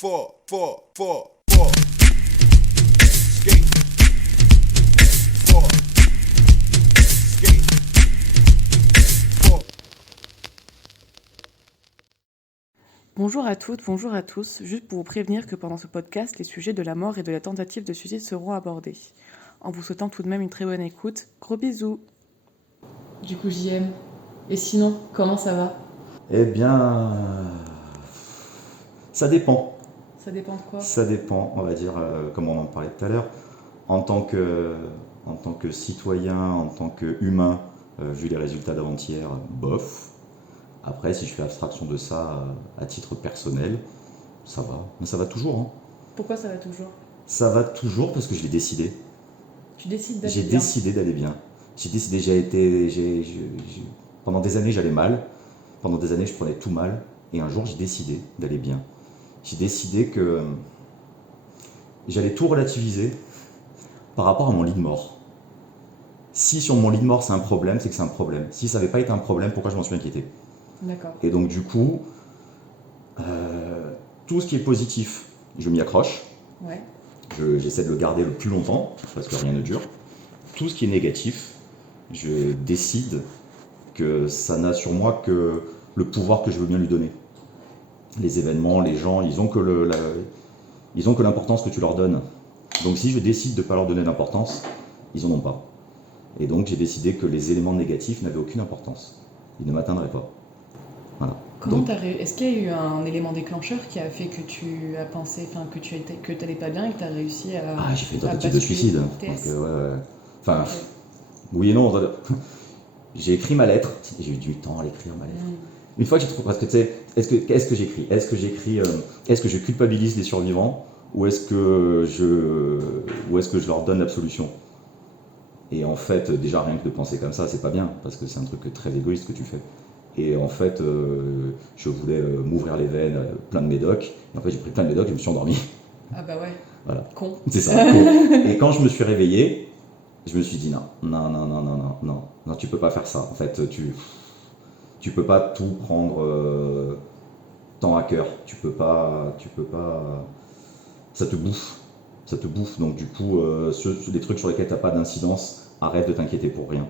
four. Skate. Four. Skate. Four. Bonjour à toutes, bonjour à tous. Juste pour vous prévenir que pendant ce podcast, les sujets de la mort et de la tentative de suicide seront abordés. En vous souhaitant tout de même une très bonne écoute, gros bisous. Du coup, JM. Et sinon, comment ça va ? Eh bien, ça dépend. Ça dépend de quoi ? Ça dépend, on va dire, comme on en parlait tout à l'heure, en tant que citoyen, en tant qu'humain, vu les résultats d'avant-hier, bof. Après, si je fais abstraction de ça à titre personnel, ça va. Mais ça va toujours. Hein. Pourquoi ça va toujours ? Ça va toujours parce que je l'ai décidé. Tu décides d'aller J'ai bien. décidé d'aller bien. J'ai décidé, pendant des années, j'allais mal. Pendant des années, je prenais tout mal. Et un jour, j'ai décidé d'aller bien. J'ai décidé que j'allais tout relativiser par rapport à mon lit de mort. Si sur mon lit de mort, c'est un problème, c'est que c'est un problème. Si ça n'avait pas été un problème, pourquoi je m'en suis inquiété ? D'accord. Et donc, du coup, tout ce qui est positif, je m'y accroche. Ouais. J'essaie de le garder le plus longtemps, parce que rien ne dure. Tout ce qui est négatif, je décide que ça n'a sur moi que le pouvoir que je veux bien lui donner. Les événements, les gens, ils ont que l'importance que tu leur donnes. Donc si je décide de ne pas leur donner d'importance, ils n'en ont pas. Et donc j'ai décidé que les éléments négatifs n'avaient aucune importance. Ils ne m'atteindraient pas. Voilà. Donc, Est-ce qu'il y a eu un élément déclencheur qui a fait que tu as pensé, que t'allais pas bien et que tu as réussi à... j'ai fait une à tentative de basculer suicide. Donc, TS. ouais. Enfin, Ok. oui et non. J'ai écrit ma lettre. J'ai eu du temps à l'écrire, ma lettre. Une fois que j'ai trouvé, parce que tu sais, qu'est-ce que j'écris ? Est-ce que je culpabilise les survivants ou est-ce que je leur donne l'absolution ? Et en fait, déjà rien que de penser comme ça, c'est pas bien, parce que c'est un truc très égoïste que tu fais. Et en fait, je voulais m'ouvrir les veines, plein de médocs. Et en fait, j'ai pris plein de médocs, je me suis endormi. Ah bah ouais, Voilà. con. C'est ça. Et quand je me suis réveillé, je me suis dit non, tu peux pas faire ça. En fait, tu peux pas tout prendre tant à cœur. Tu peux pas. Ça te bouffe. Donc du coup, les trucs sur lesquels t'as pas d'incidence, arrête de t'inquiéter pour rien.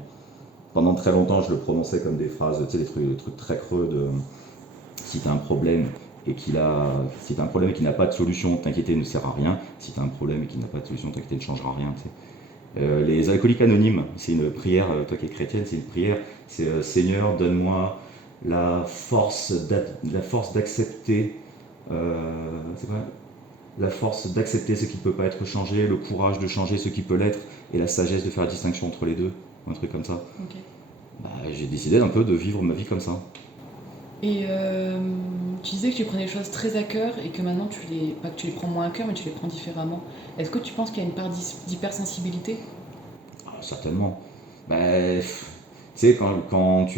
Pendant très longtemps, je le prononçais comme des phrases, tu sais, des trucs très creux de si t'as un problème et qu'il n'a pas de solution, t'inquiéter ne sert à rien. Si t'as un problème et qu'il n'a pas de solution, t'inquiéter ne changera rien. Tu sais. Les alcooliques anonymes, c'est une prière, toi qui es chrétienne, c'est une prière, c'est Seigneur, donne-moi la force d'accepter, c'est quoi ? La force d'accepter ce qui ne peut pas être changé, le courage de changer ce qui peut l'être, et la sagesse de faire la distinction entre les deux, un truc comme ça. Ok. J'ai décidé un peu de vivre ma vie comme ça. Et tu disais que tu prenais les choses très à cœur et que maintenant pas que tu les prends moins à cœur, mais tu les prends différemment. Est-ce que tu penses qu'il y a une part d'hypersensibilité ? Certainement. Tu sais, quand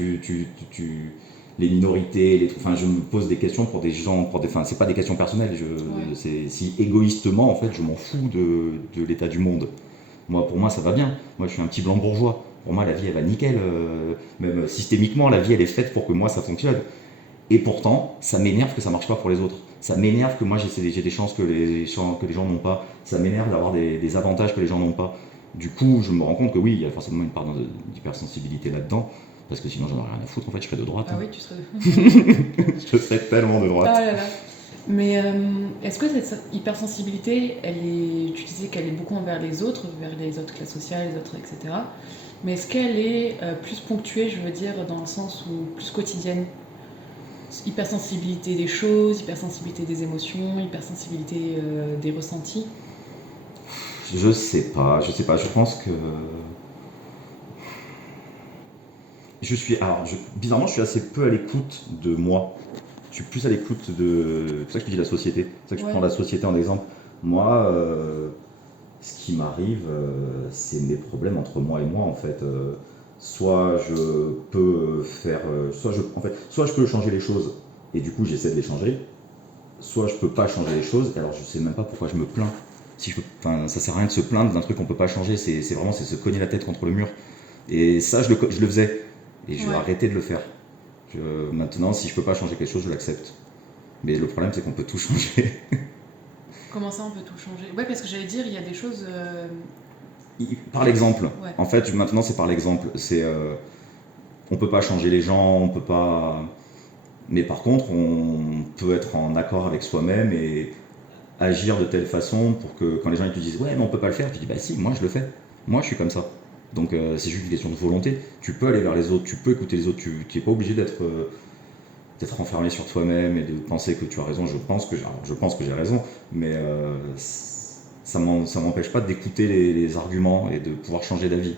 les minorités, enfin, je me pose des questions pour des gens, c'est pas des questions personnelles. C'est si égoïstement, en fait, je m'en fous de l'état du monde. Pour moi, ça va bien. Moi, je suis un petit blanc bourgeois. Pour moi, la vie, elle va nickel. Même systémiquement, la vie, elle est faite pour que moi, ça fonctionne. Et pourtant, ça m'énerve que ça marche pas pour les autres. Ça m'énerve que moi, j'ai des chances que les gens n'ont pas. Ça m'énerve d'avoir des avantages que les gens n'ont pas. Du coup, je me rends compte que oui, il y a forcément une part d'hypersensibilité là-dedans. Parce que sinon, j'en aurais rien à foutre. En fait, je serais de droite. Ah oui, tu serais... Je serais tellement de droite. Ah là là. Mais est-ce que cette hypersensibilité, tu disais qu'elle est beaucoup envers les autres classes sociales, les autres, etc. Mais est-ce qu'elle est plus ponctuée, je veux dire, dans le sens où plus quotidienne ? Hypersensibilité des choses, hypersensibilité des émotions, hypersensibilité des ressentis ? Je sais pas. Je pense que bizarrement, je suis assez peu à l'écoute de moi. Je suis plus à l'écoute de. C'est pour ça que je dis la société. C'est pour ça que je prends la société en exemple. Moi, ce qui m'arrive, c'est mes problèmes entre moi et moi en fait. Soit je peux faire, soit je peux changer les choses et du coup j'essaie de les changer. Soit je peux pas changer les choses. Et alors je sais même pas pourquoi je me plains. Ça sert à rien de se plaindre d'un truc qu'on peut pas changer. C'est se cogner la tête contre le mur. Et ça, je le faisais. Et je vais arrêter de le faire. Maintenant, si je peux pas changer quelque chose, je l'accepte. Mais le problème, c'est qu'on peut tout changer. Comment ça, on peut tout changer? Ouais, parce que j'allais dire, il y a des choses. Par l'exemple. Ouais. En fait, maintenant, c'est par l'exemple. On peut pas changer les gens, on peut pas. Mais par contre, on peut être en accord avec soi-même et agir de telle façon pour que quand les gens ils te disent ouais mais on peut pas le faire, tu dis bah si, moi je le fais. Moi je suis comme ça. Donc c'est juste une question de volonté. Tu peux aller vers les autres, tu peux écouter les autres, tu n'es pas obligé d'être enfermé sur toi-même et de penser que tu as raison. Je pense que j'ai raison, mais ça m'empêche pas d'écouter les arguments et de pouvoir changer d'avis.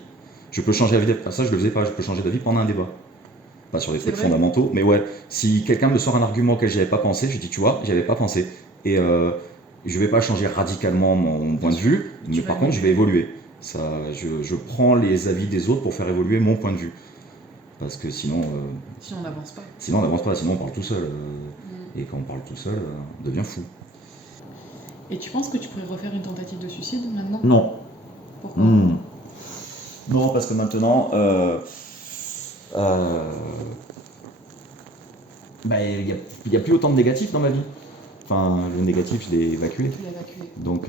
Je peux changer d'avis, ça je le faisais pas, je peux changer d'avis pendant un débat. Pas sur des C'est trucs vrai. fondamentaux, mais ouais, si quelqu'un me sort un argument auquel j'y avais pas pensé, je dis tu vois, j'y avais pas pensé. Et je vais pas changer radicalement mon point de vue, mais Tu par vas contre je vais évoluer. Ça, je prends les avis des autres pour faire évoluer mon point de vue. Parce que sinon, Si on n'avance pas. sinon on n'avance pas, sinon on parle tout seul. Et quand on parle tout seul, on devient fou. Et tu penses que tu pourrais refaire une tentative de suicide maintenant? Non. Pourquoi? Non, parce que maintenant, il n'y a plus autant de négatifs dans ma vie. Enfin, le négatif, je l'ai évacué. Tu l'as évacué. Donc,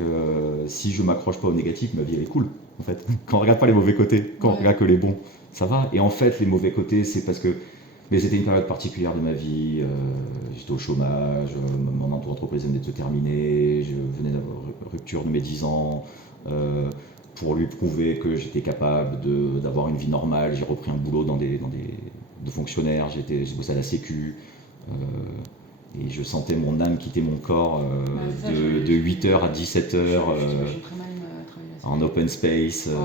si je m'accroche pas au négatif, ma vie elle est cool. En fait, quand on regarde pas les mauvais côtés, quand on Ouais. regarde que les bons, ça va. Et en fait, les mauvais côtés, c'est parce que mais c'était une période particulière de ma vie. J'étais au chômage, mon entreprise venait de se terminer, je venais d'avoir rupture de mes 10 ans. Pour lui prouver que j'étais capable d'avoir une vie normale, j'ai repris un boulot de fonctionnaire, j'ai bossé à la Sécu. Et je sentais mon âme quitter mon corps ça, de 8h à 17h J'ai très mal travaillé là-dessus. en open space. putain.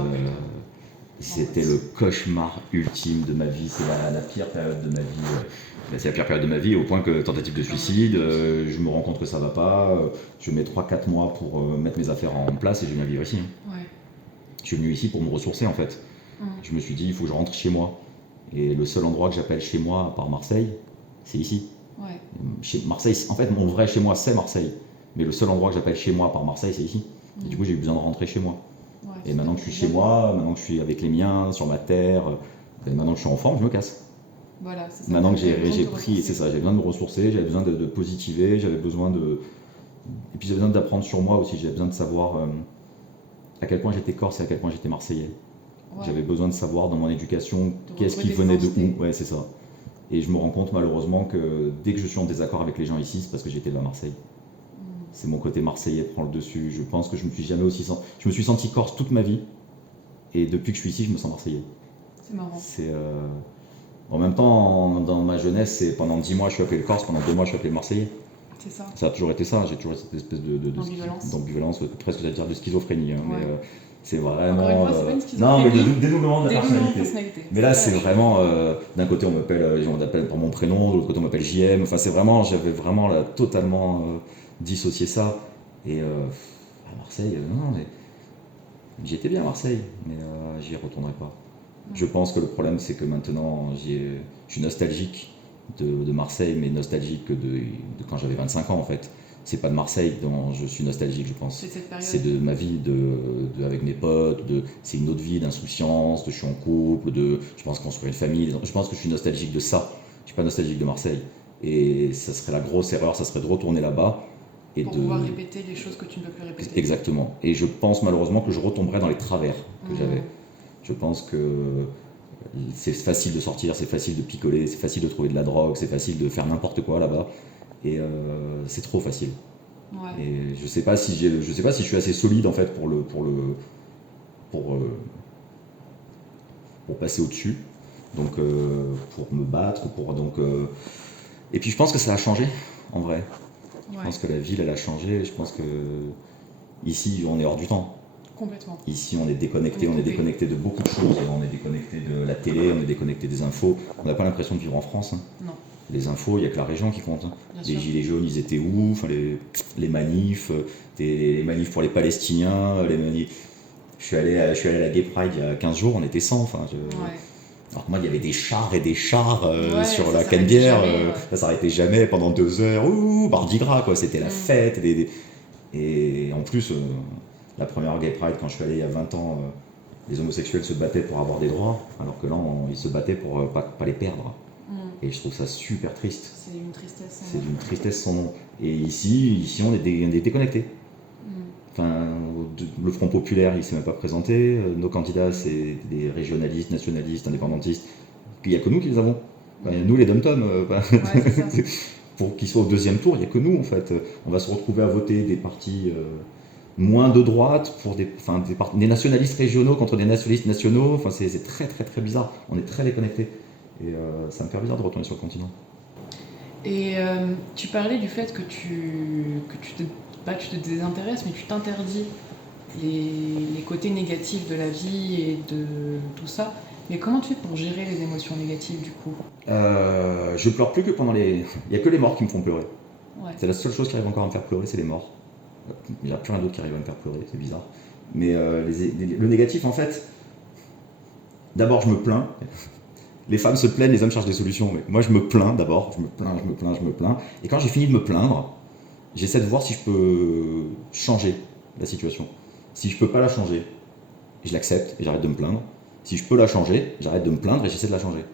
C'était le cauchemar ultime de ma vie. C'est la pire période de ma vie. C'est la pire période de ma vie au point que tentative de suicide, je me rends compte que ça va pas. Je mets 3-4 mois pour mettre mes affaires en place et je viens vivre ici. Ouais. Je suis venu ici pour me ressourcer en fait. Je me suis dit il faut que je rentre chez moi. Et le seul endroit que j'appelle chez moi, à part Marseille, c'est ici. Ouais. Chez Marseille, en fait, mon vrai chez moi, c'est Marseille. Mais le seul endroit que j'appelle chez moi, à part Marseille, c'est ici. Et du coup, j'ai eu besoin de rentrer chez moi. Ouais, Et maintenant que je suis chez moi, maintenant que je suis avec les miens, sur ma terre, et maintenant que je suis en forme, je me casse. Voilà, c'est ça. Maintenant que T'as besoin de j'ai te pris, ressourcer. c'est ça, j'ai besoin de me ressourcer, j'avais besoin de positiver, j'avais besoin de. Et puis j'avais besoin d'apprendre sur moi aussi, j'avais besoin de savoir à quel point j'étais corse et à quel point j'étais marseillais. Ouais. J'avais besoin de savoir dans mon éducation De qu'est-ce qui retrouver venait tes de où. identités. Ouais, c'est ça. Et je me rends compte malheureusement que dès que je suis en désaccord avec les gens ici, c'est parce que j'étais à Marseille. C'est mon côté marseillais prend le dessus. Je pense que je me suis jamais aussi senti. Je me suis senti corse toute ma vie. Et depuis que je suis ici, je me sens marseillais. C'est marrant. C'est en même temps, dans ma jeunesse, c'est pendant 10 mois je suis appelé le corse, pendant 2 mois je suis appelé le marseillais. C'est ça. Ça a toujours été ça. J'ai toujours cette espèce d'ambivalence, presque j'allais dire de schizophrénie. Hein, Ouais. mais c'est vraiment. Encore une fois, c'est pas une non, schizophrénie. mais de dédoublement de la Dédoublement de personnalité. personnalité. Mais là, c'est Ouais. vraiment. D'un côté, on m'appelle par mon prénom, de l'autre côté, on m'appelle JM. Enfin, c'est vraiment. J'avais vraiment là, totalement dissocié ça. Et à Marseille, non, mais. J'y étais bien à Marseille, mais j'y retournerai pas. Je pense que le problème, c'est que maintenant, je suis nostalgique de Marseille, mais nostalgique de quand j'avais 25 ans, en fait. C'est pas de Marseille dont je suis nostalgique, je pense. C'est cette période. C'est de ma vie avec mes potes, c'est une autre vie d'insouciance, je suis en couple, je pense construire une famille. Je pense que je suis nostalgique de ça. Je suis pas nostalgique de Marseille. Et ça serait la grosse erreur, ça serait de retourner là-bas et Pour pouvoir répéter les choses que tu ne peux plus répéter. Exactement. Et je pense malheureusement que je retomberai dans les travers que j'avais. Je pense que c'est facile de sortir, c'est facile de picoler, c'est facile de trouver de la drogue, c'est facile de faire n'importe quoi là-bas. Et c'est trop facile. Ouais. Et je sais pas si je suis assez solide en fait pour passer au-dessus. Donc pour me battre, et puis je pense que ça a changé en vrai. Je pense que la ville elle a changé. Je pense que ici on est hors du temps. Complètement. Ici on est déconnecté, on est déconnecté de beaucoup de choses. On est déconnecté de la télé, on est déconnecté des infos. On n'a pas l'impression de vivre en France. Hein. Non. Les infos, il n'y a que la région qui compte. Hein. Bien Les sûr. gilets jaunes, ils étaient où? Enfin, les manifs, les manifs pour les Palestiniens, les manifs. Je suis allé à la Gay Pride il y a 15 jours, on était 100. Enfin, Ouais. Alors que moi, il y avait des chars et des chars Ouais, sur ça la s'arrêtait Canebière. jamais, ouais. Ça s'arrêtait jamais pendant 2 heures. Ouh, Mardi Gras, quoi. C'était la fête. Et en plus, la première Gay Pride, quand je suis allé il y a 20 ans, les homosexuels se battaient pour avoir des droits, alors que là, ils se battaient pour pas les perdre. Et je trouve ça super triste. C'est une tristesse. C'est d'une tristesse sans nom. Et ici on est déconnecté. le Front Populaire, il ne s'est même pas présenté. Nos candidats, c'est des régionalistes, nationalistes, indépendantistes. Il n'y a que nous qui les avons. Enfin, nous, les dom-toms, c'est ça. pour qu'ils soient au deuxième tour, il n'y a que nous, en fait. On va se retrouver à voter des partis moins de droite pour des nationalistes régionaux contre des nationalistes nationaux. Enfin, c'est très, très, très bizarre. On est très déconnectés. Et ça me fait bizarre de retourner sur le continent. Et tu parlais du fait que tu te désintéresses, mais tu t'interdis les côtés négatifs de la vie et de tout ça. Mais comment tu fais pour gérer les émotions négatives du coup ? Je pleure plus que pendant les... Il n'y a que les morts qui me font pleurer. Ouais. C'est la seule chose qui arrive encore à me faire pleurer, c'est les morts. Il n'y a plus rien d'autre qui arrive à me faire pleurer, c'est bizarre. Mais le négatif, en fait, d'abord je me plains. Les femmes se plaignent, les hommes cherchent des solutions. Mais moi je me plains d'abord, je me plains. Et quand j'ai fini de me plaindre, j'essaie de voir si je peux changer la situation. Si je peux pas la changer, je l'accepte et j'arrête de me plaindre. Si je peux la changer, j'arrête de me plaindre et j'essaie de la changer.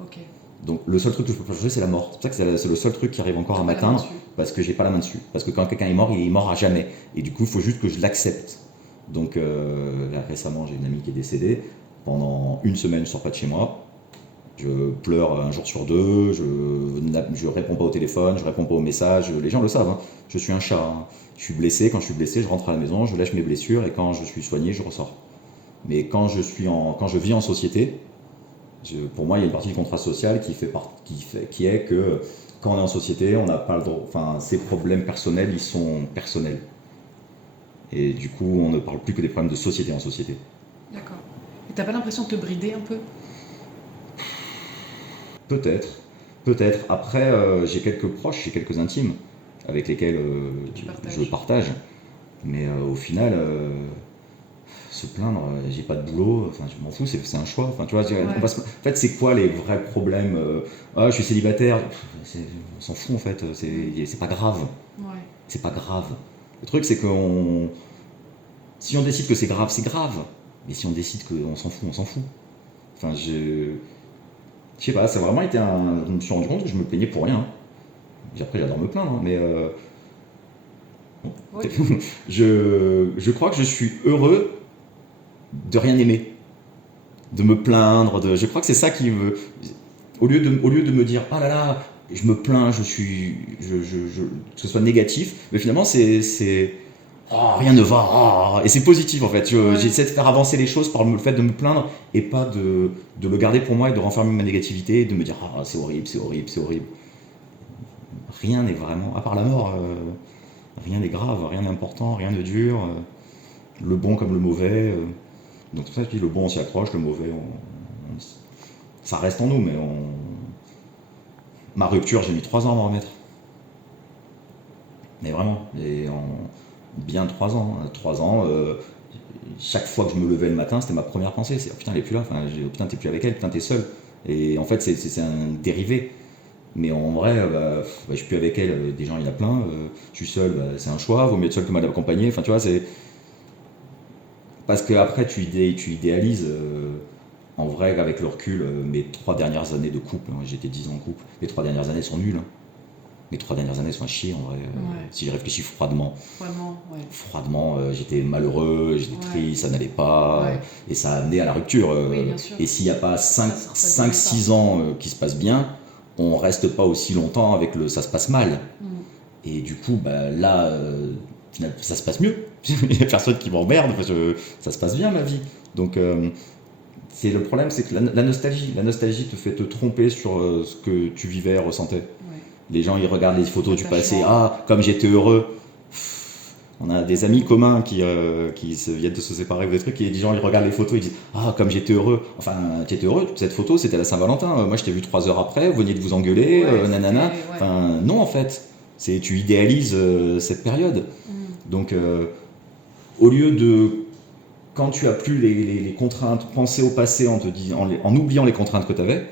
Ok. Donc le seul truc que je peux pas changer, c'est la mort. C'est pour ça que c'est le seul truc qui arrive encore à m'atteindre, parce que j'ai pas la main dessus. Parce que quand quelqu'un est mort, il est mort à jamais. Et du coup, il faut juste que je l'accepte. Donc là, récemment, j'ai une amie qui est décédée. Pendant une semaine, je sors pas de chez moi. Je pleure un jour sur deux. Je réponds pas au téléphone, je réponds pas aux messages. Les gens le savent. Hein. Je suis un chat. Hein. Je suis blessé. Quand je suis blessé, je rentre à la maison, je lâche mes blessures. Et quand je suis soigné, je ressors. Mais quand je vis en société, pour moi, il y a une partie du contrat social qui est que quand on est en société, on n'a pas le droit. Enfin, ces problèmes personnels, ils sont personnels. Et du coup, on ne parle plus que des problèmes de société en société. D'accord. Et t'as pas l'impression de te brider un peu ? Peut-être. Après, j'ai quelques proches, j'ai quelques intimes avec lesquels je partage. Mais au final, se plaindre, j'ai pas de boulot, enfin je m'en fous, c'est un choix. Enfin tu vois, en fait c'est quoi les vrais problèmes je suis célibataire, on s'en fout en fait, c'est pas grave. Ouais. C'est pas grave. Le truc c'est que si on décide que c'est grave, c'est grave. Mais si on décide qu'on s'en fout, on s'en fout. Enfin je sais pas, ça a vraiment été je me suis rendu compte que je me plaignais pour rien. Après j'adore me plaindre, mais Ouais. je crois que je suis heureux de rien aimer, de me plaindre, je crois que c'est ça qui me... Au lieu de me dire, ah là là, je me plains, que ce soit négatif, mais finalement c'est oh, rien ne va, et c'est positif en fait. J'essaie de faire avancer les choses par le fait de me plaindre et pas de le garder pour moi et de renfermer ma négativité et de me dire, ah c'est horrible. Rien n'est vraiment, à part la mort, rien n'est grave, rien n'est important, rien ne dure, le bon comme le mauvais. Donc c'est pour ça que le bon on s'y accroche, le mauvais ça reste en nous, mais ma rupture j'ai mis 3 ans à m'en remettre. Mais vraiment, bien 3 ans. 3 ans, chaque fois que je me levais le matin, c'était ma première pensée, c'est oh, putain elle est plus là, enfin, oh, putain t'es plus avec elle, putain t'es seul. Et en fait c'est un dérivé. Mais en vrai, je suis plus avec elle, des gens il y en a plein, je suis seul, c'est un choix, vaut mieux être seul que mal accompagné, enfin tu vois c'est... Parce qu'après, tu idéalises, en vrai, avec le recul, mes 3 dernières années de couple, j'étais 10 ans en couple, les 3 dernières années sont nulles. Mes 3 dernières années sont à chier, en vrai. Si j'y réfléchis froidement. Froidement, j'étais malheureux, j'étais triste, ça n'allait pas, et ça a amené à la rupture. Oui, bien sûr. Et s'il n'y a pas 5-6 ans qui se passent bien, on reste pas aussi longtemps avec ça se passe mal. Et du coup, là... ça se passe mieux. Il n'y a personne qui m'emmerde, ça se passe bien ma vie. Donc c'est le problème, c'est que la nostalgie te fait te tromper sur ce que tu vivais, ressentais. Ouais. Les gens ils regardent les photos du passé, ah comme j'étais heureux. On a des amis communs qui viennent de se séparer ou des trucs, et les gens ils regardent les photos, ils disent ah comme j'étais heureux. Enfin tu étais heureux, cette photo c'était la Saint-Valentin, moi je t'ai vu 3 heures après, vous veniez de vous engueuler, nanana. Ouais. Enfin non en fait, tu idéalises cette période. Donc, au lieu de, quand tu as plus les contraintes, penser au passé en oubliant les contraintes que tu avais,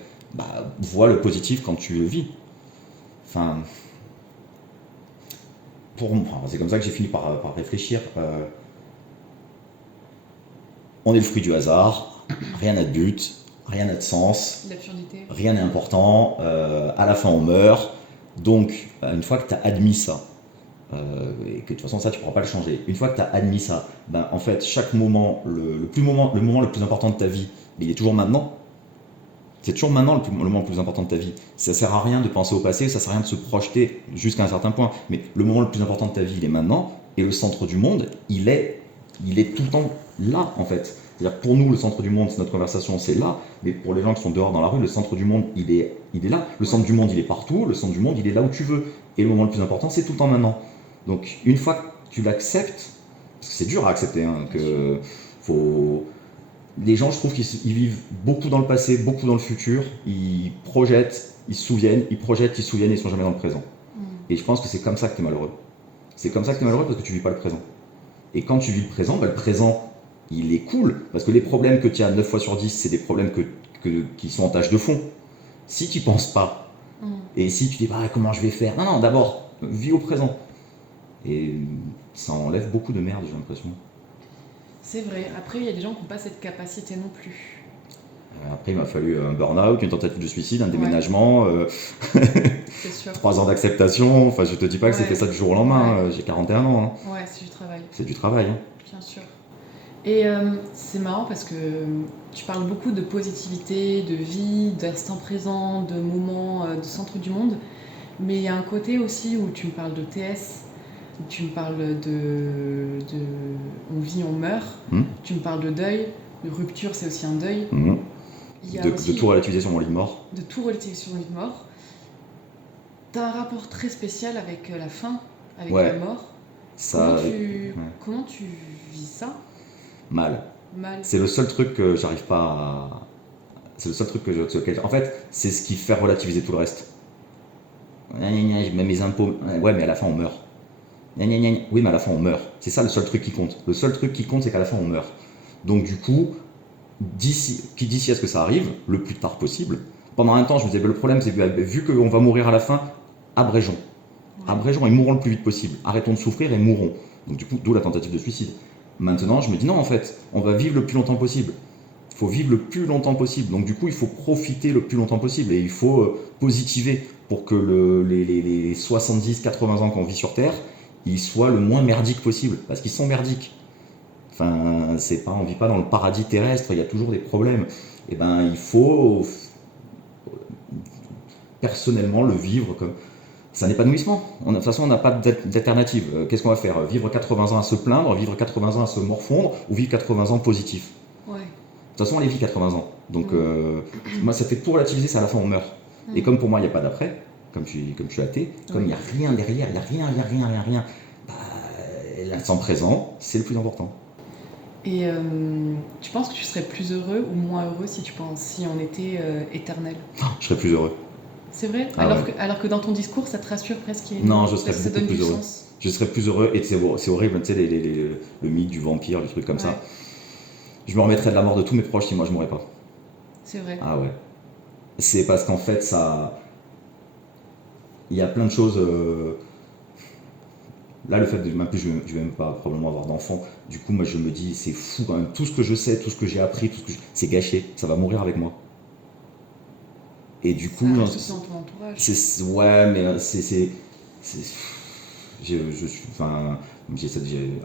vois le positif quand tu le vis. Enfin, c'est comme ça que j'ai fini par réfléchir. On est le fruit du hasard, rien n'a de but, rien n'a de sens, l'absurdité. Rien n'est important, à la fin on meurt. Donc, une fois que tu as admis ça, Et que de toute façon, ça, tu pourras pas le changer. Une fois que tu as admis ça, ben, en fait, chaque moment, le moment le plus important de ta vie, il est toujours maintenant. C'est toujours maintenant le moment le plus important de ta vie. Ça sert à rien de penser au passé, ça sert à rien de se projeter jusqu'à un certain point. Mais le moment le plus important de ta vie, il est maintenant. Et le centre du monde, il est tout le temps là, en fait. C'est-à-dire pour nous, le centre du monde, c'est notre conversation, c'est là. Mais pour les gens qui sont dehors dans la rue, le centre du monde, il est là. Le centre du monde, il est partout. Le centre du monde, il est là où tu veux. Et le moment le plus important, c'est tout le temps maintenant. Donc une fois que tu l'acceptes, parce que c'est dur à accepter, hein, que faut... Les gens, je trouve qu'ils vivent beaucoup dans le passé, beaucoup dans le futur. Ils projettent, ils se souviennent, ils projettent, ils se souviennent, et ils sont jamais dans le présent. Et je pense que c'est comme ça que tu es malheureux. C'est comme ça que tu es malheureux parce que tu vis pas le présent. Et quand tu vis le présent, le présent, il est cool. Parce que les problèmes que tu as 9 fois sur 10, c'est des problèmes qui sont en tâche de fond. Si tu penses pas, et si tu dis, comment je vais faire. Non, d'abord, vis au présent. Et ça enlève beaucoup de merde, j'ai l'impression. C'est vrai. Après, il y a des gens qui n'ont pas cette capacité non plus. Après, il m'a fallu un burn-out, une tentative de suicide, un déménagement, C'est sûr. 3 ans d'acceptation. Enfin, je te dis pas que c'était ça du jour au lendemain. J'ai 41 ans. Hein. Ouais, c'est du travail. C'est du travail. Hein. Bien sûr. Et c'est marrant parce que tu parles beaucoup de positivité, de vie, d'instant présent, de moments, de centre du monde. Mais il y a un côté aussi où tu me parles de TS, où tu me parles de on vit, on meurt. Tu me parles de deuil, de rupture, c'est aussi un deuil. Il y a aussi de tout relativiser sur mon lit de mort. De tout relativiser sur mon lit de mort. T'as un rapport très spécial avec la fin, avec la mort. Ça, comment tu vis ça ? Mal. Mal. C'est le seul truc que j'arrive pas à... C'est le seul truc en fait, c'est ce qui fait relativiser tout le reste. Je mets mes impôts. Ouais, mais à la fin, on meurt. Oui, mais à la fin, on meurt. C'est ça le seul truc qui compte. Le seul truc qui compte, c'est qu'à la fin, on meurt. Donc, du coup, d'ici à ce que ça arrive, le plus tard possible, pendant un temps, je me disais, le problème, c'est que vu qu'on va mourir à la fin, abrégeons. Abrégeons et mourons le plus vite possible. Arrêtons de souffrir et mourons. Donc, du coup, d'où la tentative de suicide. Maintenant, je me dis, non, en fait, on va vivre le plus longtemps possible. Il faut vivre le plus longtemps possible. Donc, du coup, il faut profiter le plus longtemps possible. Et il faut positiver pour que les 70-80 ans qu'on vit sur Terre, ils soient le moins merdiques possible. Parce qu'ils sont merdiques. Enfin, on ne vit pas dans le paradis terrestre, il y a toujours des problèmes. Et ben, il faut personnellement le vivre comme... C'est un épanouissement. De toute façon, on n'a pas d'alternative. Qu'est-ce qu'on va faire ? Vivre 80 ans à se plaindre, vivre 80 ans à se morfondre, ou vivre 80 ans positif ? De toute façon, on les vit 80 ans. Donc, moi, ça fait tout relativiser, c'est à la fin, on meurt. Et comme pour moi, il n'y a pas d'après, comme je suis athée, comme il n'y a rien derrière, il n'y a rien, l'instant présent, c'est le plus important. Et tu penses que tu serais plus heureux ou moins heureux si on était éternel ? Je serais plus heureux. C'est vrai ? Alors que dans ton discours, ça te rassure presque. Non, je serais beaucoup plus heureux. Je serais plus heureux, et c'est horrible, tu sais, le mythe du vampire, du truc comme ça. Je me remettrais de la mort de tous mes proches si moi je mourrais pas. C'est vrai. Ah ouais. C'est parce qu'en fait, ça... Il y a plein de choses... Là, le fait de... Même plus, je vais même pas probablement avoir d'enfant. Du coup, moi, je me dis, c'est fou quand même. Tout ce que je sais, tout ce que j'ai appris, c'est gâché. Ça va mourir avec moi. Et du coup... Ça reste dans ton entourage. Ouais, mais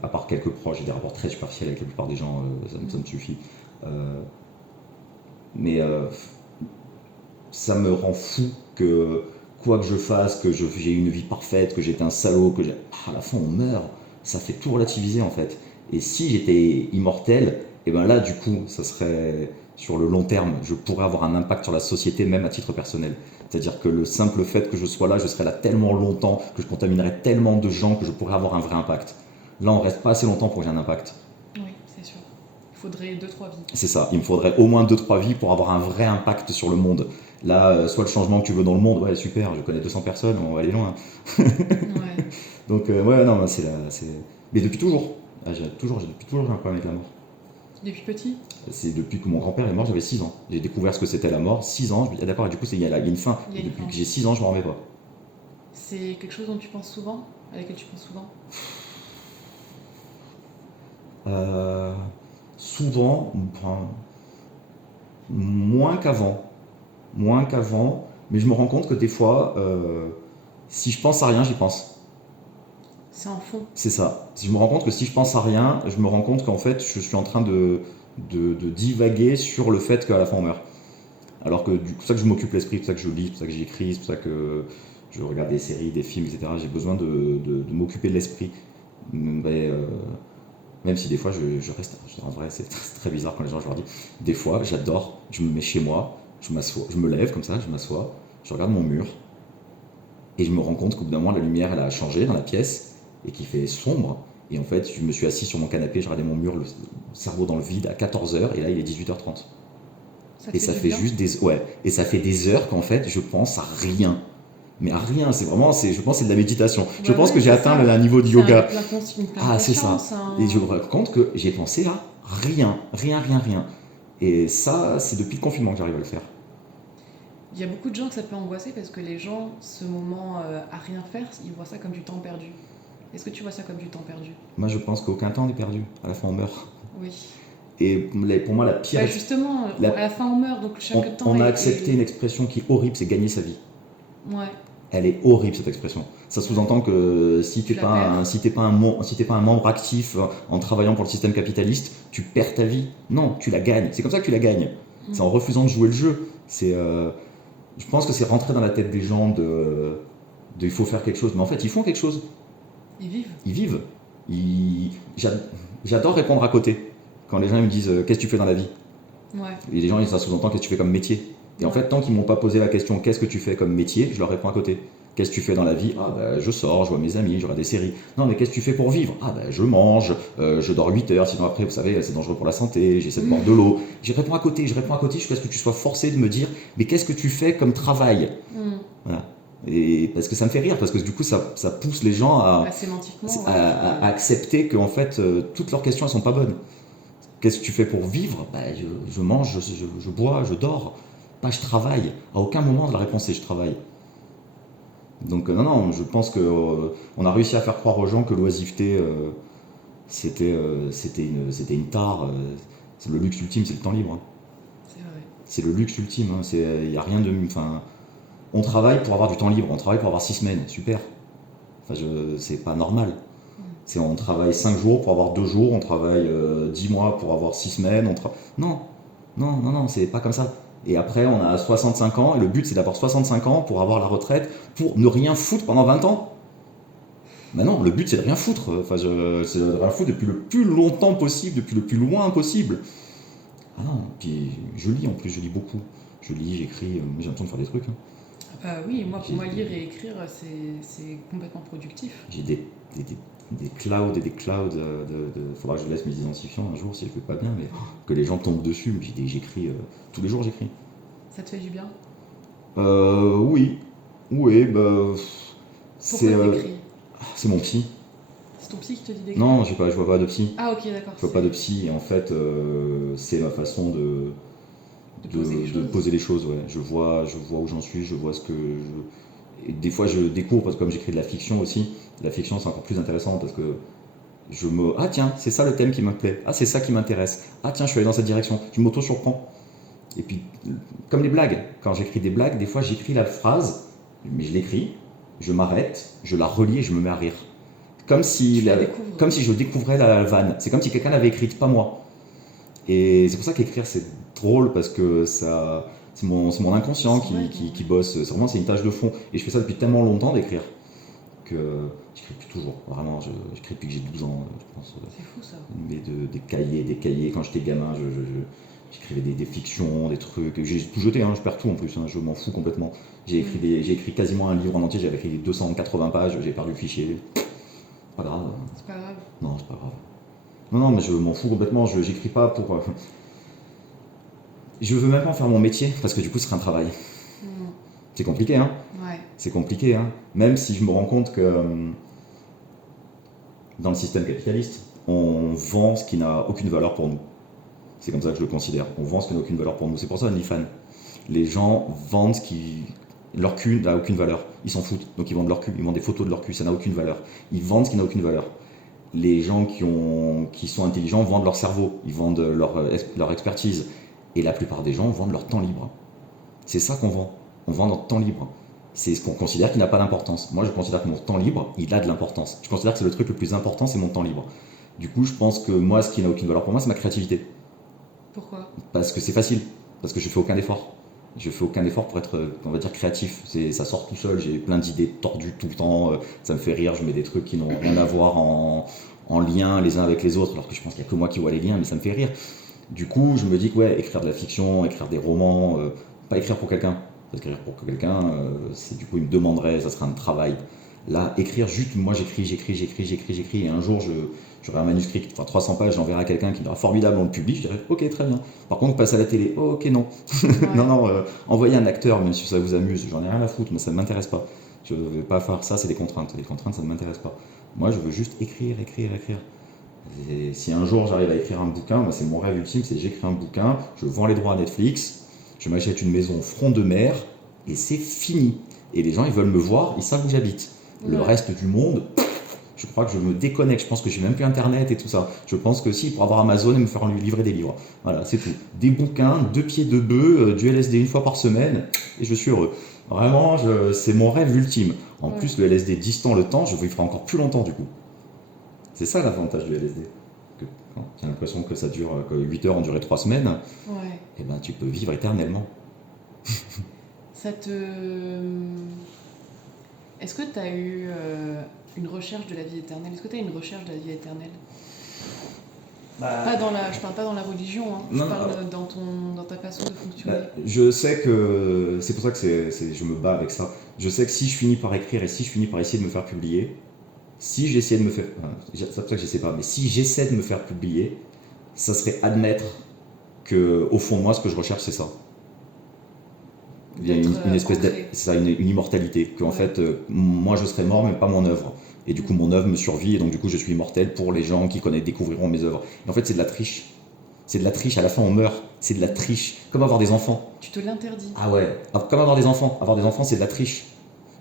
à part quelques proches, j'ai des rapports très superficiels avec la plupart des gens, ça me suffit. Mais ça me rend fou que quoi que je fasse, que j'ai une vie parfaite, que j'étais un salaud, à la fin on meurt. Ça fait tout relativiser en fait. Et si j'étais immortel, et ben là du coup, ça serait sur le long terme, je pourrais avoir un impact sur la société, même à titre personnel. C'est-à-dire que le simple fait que je sois là, je serais là tellement longtemps, que je contaminerais tellement de gens que je pourrais avoir un vrai impact. Là, on reste pas assez longtemps pour que j'ai un impact. Oui, c'est sûr. Il faudrait 2-3 vies. C'est ça, il me faudrait au moins 2-3 vies pour avoir un vrai impact sur le monde. Là, soit le changement que tu veux dans le monde, ouais, super, je connais 200 personnes, on va aller loin. Donc, non, mais depuis toujours. Depuis toujours, j'ai un problème avec la mort. Depuis petit ? C'est depuis que mon grand-père est mort, j'avais 6 ans. J'ai découvert ce que c'était la mort, 6 ans, je me dis, d'accord, du coup, il y a une fin. Et depuis que j'ai 6 ans, je m'en remets pas. C'est quelque chose dont tu penses souvent ? À laquelle tu penses souvent ? Souvent, moins qu'avant, mais je me rends compte que des fois, si je pense à rien, j'y pense. C'est en fond. C'est ça. Si je me rends compte que si je pense à rien, je me rends compte qu'en fait, je suis en train de divaguer sur le fait qu'à la fin on meurt. Alors que c'est pour ça que je m'occupe l'esprit, c'est pour ça que je lis, c'est pour ça que j'écris, c'est pour ça que je regarde des séries, des films, etc. J'ai besoin de m'occuper de l'esprit. Mais, même si des fois je reste. En vrai, c'est très bizarre quand les gens, je leur dis. Des fois, j'adore, je me mets chez moi, je m'assois, je me lève comme ça, je m'assois, je regarde mon mur, et je me rends compte qu'au bout d'un moment, la lumière elle a changé dans la pièce, et qu'il fait sombre. Et en fait, je me suis assis sur mon canapé, je regardais mon mur, le cerveau dans le vide, à 14h, et là il est 18h30. Ça te Et ça du fait bien. juste des. Ouais. Et ça fait des heures qu'en fait, je pense à rien. Mais à rien, c'est vraiment. Je pense que c'est de la méditation. Je Ouais, pense que ouais, j'ai c'est atteint ça. un niveau de C'est yoga. une pleine Ah, c'est ça. conscience, hein. Et je me rends compte que j'ai pensé à rien. Rien, rien, rien. Et ça, c'est depuis le confinement que j'arrive à le faire. Il y a beaucoup de gens que ça peut angoisser parce que les gens, ce moment à rien faire, ils voient ça comme du temps perdu. Est-ce que tu vois ça comme du temps perdu? Moi, je pense qu'aucun temps n'est perdu. À la fin, on meurt. Oui. Et pour moi, la pire. Bah justement, La- à la fin on meurt, donc chaque temps On a est- accepté une expression qui est horrible, c'est gagner sa vie. Ouais. Elle est horrible cette expression. Ça sous-entend que si Tu t'es la pas perds. si t'es pas un membre actif en travaillant pour le système capitaliste, tu perds ta vie. Non, tu la gagnes. C'est comme ça que tu la gagnes. C'est en refusant de jouer le jeu. Je pense que c'est rentrer dans la tête des gens il faut faire quelque chose. Mais en fait, ils font quelque chose. Ils vivent. Ils vivent. J'adore répondre à côté. Quand les gens ils me disent qu'est-ce que tu fais dans la vie. Ouais. Et les gens ça sous-entend qu'est-ce que tu fais comme métier. Et en fait, tant qu'ils m'ont pas posé la question qu'est-ce que tu fais comme métier, je leur réponds à côté. Qu'est-ce que tu fais dans la vie? Ah bah je sors, je vois mes amis, je regarde des séries. Non mais qu'est-ce que tu fais pour vivre? Ah bah je mange, je dors 8 heures, sinon après vous savez c'est dangereux pour la santé, j'essaie de boire de l'eau. Je réponds à côté jusqu'à ce que tu sois forcé de me dire mais qu'est-ce que tu fais comme travail? Voilà. Et parce que ça me fait rire, parce que du coup ça pousse les gens Bah, sémantiquement. à accepter que en fait toutes leurs questions elles sont pas bonnes. Qu'est-ce que tu fais pour vivre? Bah, je mange, je bois, je dors. Pas je travaille. À aucun moment la réponse est je travaille. Donc non, je pense que on a réussi à faire croire aux gens que l'oisiveté c'était une tare. C'est le luxe ultime, c'est le temps libre. Hein. C'est vrai. C'est le luxe ultime. Hein. Il y a rien de. Enfin, on travaille pour avoir du temps libre. On travaille pour avoir 6 semaines. Super. Enfin, c'est pas normal. On travaille 5 jours pour avoir 2 jours. On travaille 10 mois pour avoir 6 semaines. Non, c'est pas comme ça. Et après, on a 65 ans, et le but, c'est d'avoir 65 ans pour avoir la retraite, pour ne rien foutre pendant 20 ans. Ben non, le but, c'est de rien foutre. Enfin, c'est de rien foutre depuis le plus longtemps possible, depuis le plus loin possible. Ah non, puis je lis en plus, je lis beaucoup. Je lis, j'écris, j'ai l'impression de faire des trucs. Hein. Bah oui, pour moi, lire et écrire, c'est complètement productif. J'ai des clouds et des clouds. Faudra que je laisse mes identifiants un jour si je fais pas bien, mais que les gens tombent dessus. Mais j'écris, tous les jours j'écris. Ça te fait du bien? Oui. Bah. Pourquoi t'écris? C'est mon psy. C'est ton psy qui te dit d'écrire? Non, je vois pas de psy. Ah ok, d'accord. Je vois pas de psy, et en fait, c'est ma façon de poser les choses. Ouais. Je vois où j'en suis, je vois ce que et des fois je découvre, parce que comme j'écris de la fiction aussi, la fiction c'est encore plus intéressant parce que ah tiens, c'est ça le thème qui me plaît, ah c'est ça qui m'intéresse, ah tiens je suis allé dans cette direction, tu m'auto-surprends. Et puis, comme les blagues, quand j'écris des blagues, des fois j'écris la phrase, mais je l'écris, je m'arrête, je la relis et je me mets à rire. Comme si je découvrais la vanne, c'est comme si quelqu'un l'avait écrite, pas moi. Et c'est pour ça qu'écrire c'est drôle, parce que ça, c'est mon inconscient qui bosse. C'est une tâche de fond. Et je fais ça depuis tellement longtemps d'écrire que j'écris plus toujours. Vraiment, j'écris depuis que j'ai 12 ans, je pense. C'est fou ça. Mais des cahiers. Quand j'étais gamin, j'écrivais des fictions, des trucs. J'ai tout jeté, hein, je perds tout en plus. Hein, je m'en fous complètement. J'ai écrit quasiment un livre en entier. J'avais écrit 280 pages. J'ai perdu le fichier. Pas grave. C'est pas grave. Non, c'est pas grave. Non, mais je m'en fous complètement. J'écris pas pour. Je veux même pas en faire mon métier, parce que du coup, ce serait un travail. C'est compliqué, hein. Ouais. C'est compliqué, hein. Même si je me rends compte que dans le système capitaliste, on vend ce qui n'a aucune valeur pour nous. C'est comme ça que je le considère. On vend ce qui n'a aucune valeur pour nous. C'est pour ça OnlyFans. Les gens vendent ce qui. Leur cul n'a aucune valeur. Ils s'en foutent. Donc ils vendent leur cul. Ils vendent des photos de leur cul. Ça n'a aucune valeur. Ils vendent ce qui n'a aucune valeur. Les gens qui sont intelligents vendent leur cerveau. Ils vendent leur expertise. Et la plupart des gens vendent leur temps libre. C'est ça qu'on vend. On vend notre temps libre. c'est ce qu'on considère qui n'a pas d'importance. Moi, je considère que mon temps libre, il a de l'importance. Je considère que c'est le truc le plus important, c'est mon temps libre. Du coup, je pense que moi, ce qui n'a aucune valeur pour moi, c'est ma créativité. Pourquoi? Parce que c'est facile, parce que je fais aucun effort. Je fais aucun effort pour être, on va dire, créatif. Ça sort tout seul, j'ai plein d'idées tordues tout le temps, ça me fait rire, je mets des trucs qui n'ont rien à voir en lien les uns avec les autres, alors que je pense qu'il n'y a que moi qui vois les liens, mais ça me fait rire. Du coup, je me dis que ouais, écrire de la fiction, écrire des romans, pas écrire pour quelqu'un. Parce qu'écrire pour quelqu'un, c'est du coup, il me demanderait, ça serait un travail. Là, écrire juste, moi j'écris, et un jour, j'aurai un manuscrit qui fera 300 pages, j'enverrai à quelqu'un qui me dira formidable, on le publie, je dirais ok, très bien. Par contre, passe à la télé, oh, ok, non. Ouais. non, envoyez un acteur, même si ça vous amuse, j'en ai rien à foutre, mais ça ne m'intéresse pas. Je ne vais pas faire ça, c'est des contraintes. Les contraintes, ça ne m'intéresse pas. Moi, je veux juste écrire. Et si un jour j'arrive à écrire un bouquin, moi, c'est mon rêve ultime, c'est j'écris un bouquin, je vends les droits à Netflix, je m'achète une maison front de mer, et c'est fini. Et les gens, ils veulent me voir, ils savent où j'habite. Le Ouais. reste du monde, je crois que je me déconnecte. Je pense que j'ai même plus internet et tout ça. Je pense que si, pour avoir Amazon et me faire lui livrer des livres. Voilà, c'est tout. Des bouquins, 2 pieds de bœuf, du LSD une fois par semaine, et je suis heureux. Vraiment, c'est mon rêve ultime. En Ouais. plus, le LSD distant le temps, je vivrai encore plus longtemps du coup. C'est ça l'avantage du LSD. Que, quand tu as l'impression que ça dure, que 8 heures ont duré 3 semaines, Ouais. et ben tu peux vivre éternellement. Ça te... Est-ce que tu as eu une recherche de la vie éternelle? Est-ce que tu as une recherche de la vie éternelle? Pas dans la... Je parle pas dans la religion, hein. Je Non, parle dans ta façon de fonctionner. Je sais que c'est pour ça que je me bats avec ça. Je sais que si je finis par écrire et si je finis par essayer de me faire publier, si j'essaie de me faire, c'est pour ça que j'essaie pas, mais si j'essaie de me faire publier, ça serait admettre que au fond de moi, ce que je recherche, c'est ça. Il y a une espèce de, ancré. c'est ça, une immortalité. Qu'en Ouais. fait, moi, je serais mort, mais pas mon œuvre. Et du coup, mon œuvre me survit, et donc du coup, je suis immortel pour les gens qui découvriront mes œuvres. Et en fait, c'est de la triche. C'est de la triche. À la fin, on meurt. C'est de la triche. Comme avoir des enfants. Tu te l'interdis. Ah ouais. Comme avoir des enfants. Avoir des enfants, c'est de la triche.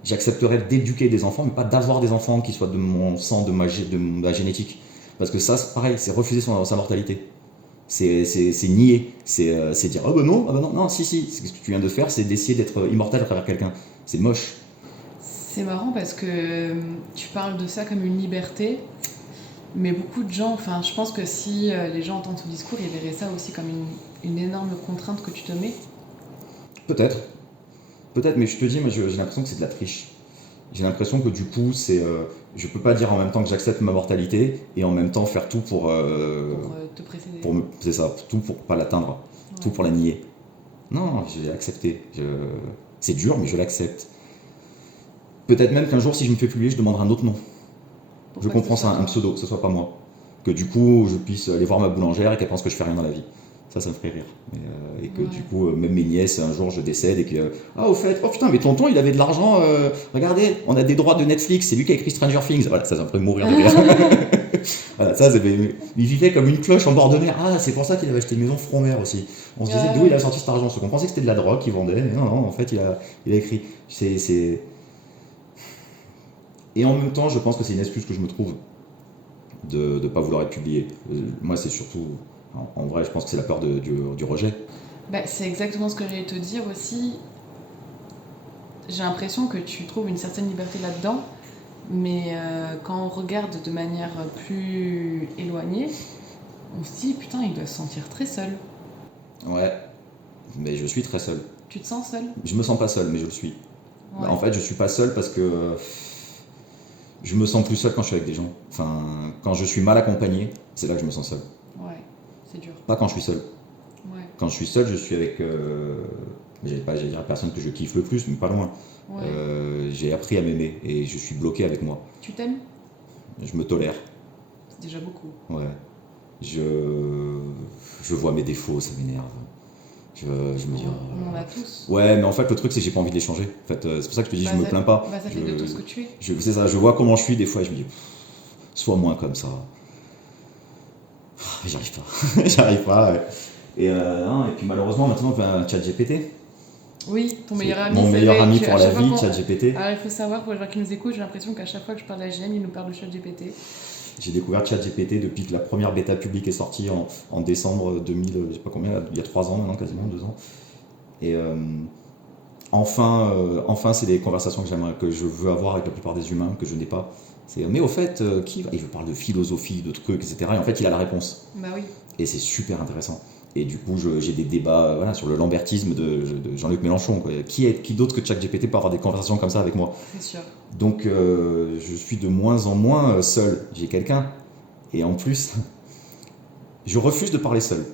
J'accepterais d'éduquer des enfants, mais pas d'avoir des enfants qui soient de mon sang, de ma génétique. Parce que ça, c'est pareil, c'est refuser sa mortalité. C'est nier. C'est dire, oh ben non, non, si. Ce que tu viens de faire, c'est d'essayer d'être immortel à travers quelqu'un. C'est moche. C'est marrant parce que tu parles de ça comme une liberté, mais beaucoup de gens, enfin, je pense que si les gens entendent ce discours, ils verraient ça aussi comme une énorme contrainte que tu te mets. Peut-être, mais je te dis, moi, j'ai l'impression que c'est de la triche. J'ai l'impression que du coup, je peux pas dire en même temps que j'accepte ma mortalité et en même temps faire tout pour, Pour te précéder. c'est ça, tout pour pas l'atteindre, Ouais. tout pour la nier. Non, je vais l'accepter. C'est dur, mais je l'accepte. Peut-être même qu'un jour, si je me fais publier, je demanderai un autre nom. Pourquoi Je comprends que ce ça, soit un toi pseudo, que ce soit pas moi. Que du coup, je puisse aller voir ma boulangère et qu'elle pense que je fais rien dans la vie. Ça me ferait rire. Et que Ouais. du coup, même mes nièces, un jour, je décède et que. Ah, au fait, oh putain, mais tonton, il avait de l'argent. Regardez, on a des droits de Netflix, c'est lui qui a écrit Stranger Things. Voilà, ça me ferait mourir de rire. Voilà, ça, il vivait comme une cloche en bord de mer. Ah, c'est pour ça qu'il avait acheté une maison front-mer aussi. On se disait Ah d'où ouais. il a sorti cet argent. Parce qu'on pensait que c'était de la drogue qu'il vendait, mais non, en fait, il a écrit. Et en même temps, je pense que c'est une excuse que je me trouve de ne pas vouloir être publié. Moi, c'est surtout. En vrai, je pense que c'est la peur du rejet. Bah, c'est exactement ce que j'allais te dire aussi. J'ai l'impression que tu trouves une certaine liberté là-dedans, mais quand on regarde de manière plus éloignée, on se dit putain, il doit se sentir très seul. Ouais, mais je suis très seul. Tu te sens seul? Je me sens pas seul, mais je le suis. Ouais. En fait, je suis pas seul parce que je me sens plus seul quand je suis avec des gens. Enfin, quand je suis mal accompagné, c'est là que je me sens seul. Ouais, c'est dur. Pas quand je suis seul. Ouais. Quand je suis seul, je suis avec. J'allais dire la personne que je kiffe le plus, mais pas loin. Ouais. J'ai appris à m'aimer et je suis bloqué avec moi. Tu t'aimes? Je me tolère. C'est déjà beaucoup. Ouais. Je vois mes défauts, ça m'énerve. Je me dis. On en a tous. Ouais, mais en fait, le truc, c'est que j'ai pas envie de les changer. En fait, c'est pour ça que je te dis, Bah, je me ça- plains pas. Bah, ça fait de toi ce que tu es. C'est ça, je vois comment je suis des fois et je me dis, sois moins comme ça. J'arrive pas. J'arrive pas. Ouais. Et puis malheureusement, maintenant, ChatGPT. Oui, ton meilleur ami. Mon c'est meilleur vrai ami que pour à la chaque fois vie, qu'on- ChatGPT. Alors il faut savoir, pour les gens qui nous écoutent, j'ai l'impression qu'à chaque fois que je parle d'AGM, il nous parle de ChatGPT. J'ai découvert ChatGPT depuis que la première bêta publique est sortie en décembre 2000, je sais pas combien, il y a 3 ans maintenant, quasiment 2 ans. Et enfin, c'est des conversations que je veux avoir avec la plupart des humains, que je n'ai pas. C'est, mais au fait, qui va... Et je parle de philosophie, de trucs, etc. Et en fait, il a la réponse. Bah oui. Et c'est super intéressant. Et du coup, j'ai des débats voilà, sur le lambertisme de Jean-Luc Mélenchon. Quoi. Qui d'autre que ChatGPT peut avoir des conversations comme ça avec moi? C'est sûr. Donc, je suis de moins en moins seul. J'ai quelqu'un. Et en plus, je refuse de parler seul.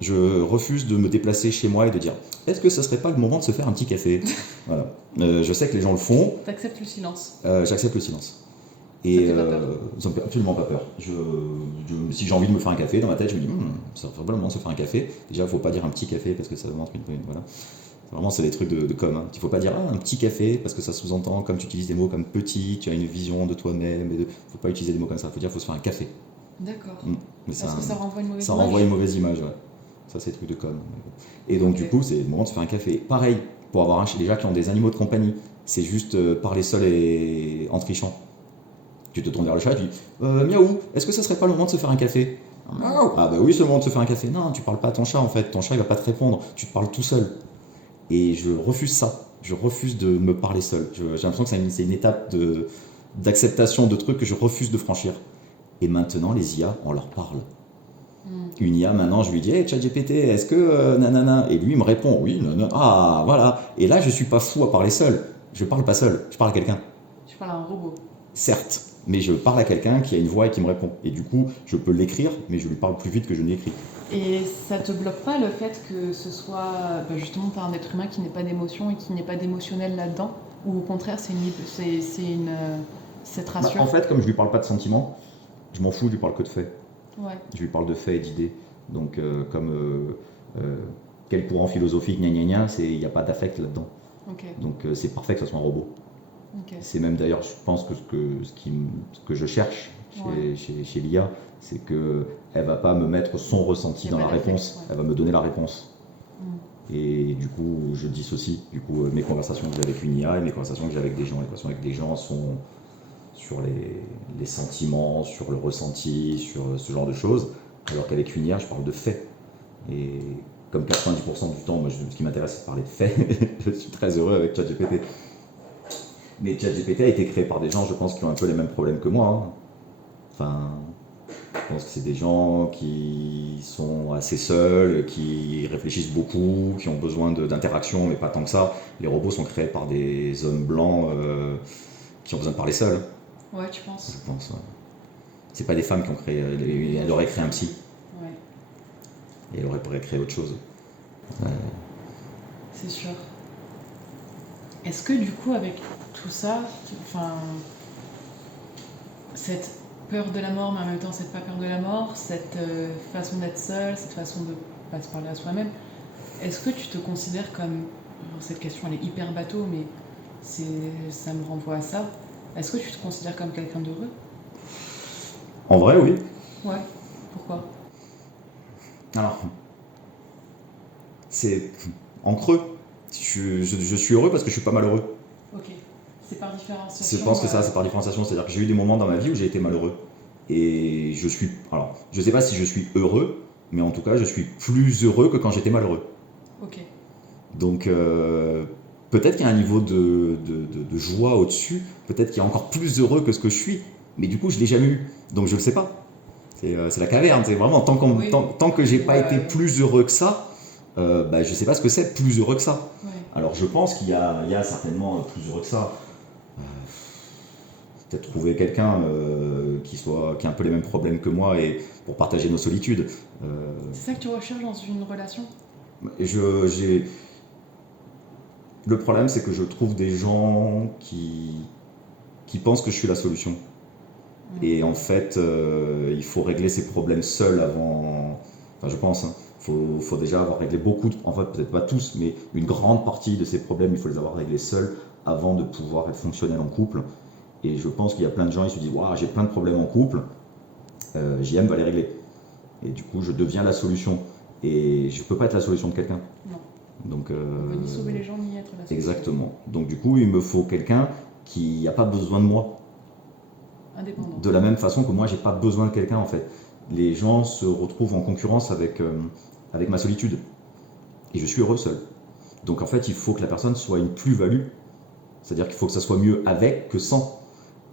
Je refuse de me déplacer chez moi et de dire est-ce que ce serait pas le moment de se faire un petit café? Voilà. Je sais que les gens le font. T'acceptes le silence. J'accepte le silence. Ça Et te fait pas peur? ça me fait absolument pas peur. Si j'ai envie de me faire un café, dans ma tête, je me dis ça serait pas le moment de se faire un café. Déjà, il faut pas dire un petit café parce que ça montre voilà. Vraiment, c'est des trucs de com. Hein. Il faut pas dire un petit café parce que ça sous-entend, comme tu utilises des mots comme petit, tu as une vision de toi-même. Faut pas utiliser des mots comme ça. Il faut dire faut se faire un café. D'accord. Mais Parce que ça renvoie une mauvaise ça image. renvoie une mauvaise image, ouais. Ça, c'est des trucs de com. Et donc, du coup, c'est le moment de se faire un café. Pareil, pour avoir chez des gens qui ont des animaux de compagnie, c'est juste parler seul et en trichant. Tu te tournes vers le chat et tu dis miaou, est-ce que ça serait pas le moment de se faire un café? Miaou. Ah bah oui, c'est le moment de se faire un café. Non, tu parles pas à ton chat en fait. Ton chat, il va pas te répondre. Tu te parles tout seul. Et je refuse ça. Je refuse de me parler seul. J'ai l'impression que c'est une étape d'acceptation de trucs que je refuse de franchir. Et maintenant, les IA, on leur parle. Une IA, maintenant, je lui dis hey, ChatGPT, est-ce que nanana? Et lui, il me répond oui, nanana. Ah, voilà. Et là, je suis pas fou à parler seul. Je parle pas seul. Je parle à quelqu'un. Tu parles à un robot. Certes, mais je parle à quelqu'un qui a une voix et qui me répond. Et du coup, je peux l'écrire, mais je lui parle plus vite que je ne l'écris. Et ça te bloque pas le fait que ce soit justement par un être humain qui n'ait pas d'émotion et qui n'ait pas d'émotionnel là-dedans? Ou au contraire, ça te rassure? En fait, comme je lui parle pas de sentiments, je m'en fous, je lui parle que de faits. Ouais. Je lui parle de faits et d'idées. Donc, quel courant philosophique, gna gna gna, il n'y a pas d'affect là-dedans. Ok. Donc, c'est parfait que ce soit un robot. Ok. C'est même d'ailleurs, je pense que ce que je cherche chez l'IA, c'est qu'elle ne va pas me mettre son ressenti dans la réponse, elle va me donner la réponse. Et du coup, je dissocie mes conversations que j'ai avec une IA et mes conversations que j'ai avec des gens. Les conversations avec des gens sont sur les sentiments, sur le ressenti, sur ce genre de choses, alors qu'avec une IA, je parle de faits. Et comme 90% du temps, moi, ce qui m'intéresse, c'est de parler de faits, je suis très heureux avec ChatGPT. Mais ChatGPT a été créé par des gens, je pense, qui ont un peu les mêmes problèmes que moi. Hein. Enfin, je pense que c'est des gens qui sont assez seuls, qui réfléchissent beaucoup, qui ont besoin d'interaction, mais pas tant que ça. Les robots sont créés par des hommes blancs qui ont besoin de parler seuls. Ouais, tu penses? Je pense, ouais. C'est pas des femmes qui ont créé. Elle aurait créé un psy. Ouais. Et elle pourrait créer autre chose. C'est sûr. Est-ce que du coup, avec tout ça, cette peur de la mort, mais en même temps cette pas peur de la mort, cette façon d'être seul, cette façon de pas se parler à soi-même, est-ce que tu te considères comme... Cette question, elle est hyper bateau, mais ça me renvoie à ça. Est-ce que tu te considères comme quelqu'un d'heureux? En vrai, oui. Ouais. Pourquoi? Alors, c'est en creux. Je suis heureux parce que je suis pas malheureux. Ok. C'est par différenciation. Je pense que c'est par différenciation. C'est-à-dire que j'ai eu des moments dans ma vie où j'ai été malheureux. Et je suis... Alors, je sais pas si je suis heureux, mais en tout cas, je suis plus heureux que quand j'étais malheureux. Ok. Donc, peut-être qu'il y a un niveau de joie au-dessus. Peut-être qu'il y a encore plus heureux que ce que je suis. Mais du coup, je l'ai jamais eu. Donc, je le sais pas. C'est la caverne. C'est vraiment tant que j'ai pas été plus heureux que ça, je sais pas ce que c'est plus heureux que ça. Ouais. Alors, je pense qu'il y a certainement plus heureux que ça. Peut-être trouver quelqu'un qui a un peu les mêmes problèmes que moi et pour partager nos solitudes. C'est ça que tu recherches dans une relation? Le problème, c'est que je trouve des gens qui pensent que je suis la solution. Et en fait, il faut régler ces problèmes seul avant... Enfin, je pense, hein. Faut déjà avoir réglé beaucoup, en fait, peut-être pas tous, mais une grande partie de ces problèmes, il faut les avoir réglés seuls avant de pouvoir être fonctionnel en couple. Et je pense qu'il y a plein de gens qui se disent waouh, j'ai plein de problèmes en couple, JM va les régler. Et du coup, je deviens la solution. Et je peux pas être la solution de quelqu'un. Non. Donc, on peut ni sauver les gens ni être la solution. Exactement. Donc du coup, il me faut quelqu'un qui n'a pas besoin de moi. Indépendant. De la même façon que moi, j'ai pas besoin de quelqu'un en fait. Les gens se retrouvent en concurrence avec ma solitude. Et je suis heureux seul. Donc en fait, il faut que la personne soit une plus-value. C'est-à-dire qu'il faut que ça soit mieux avec que sans.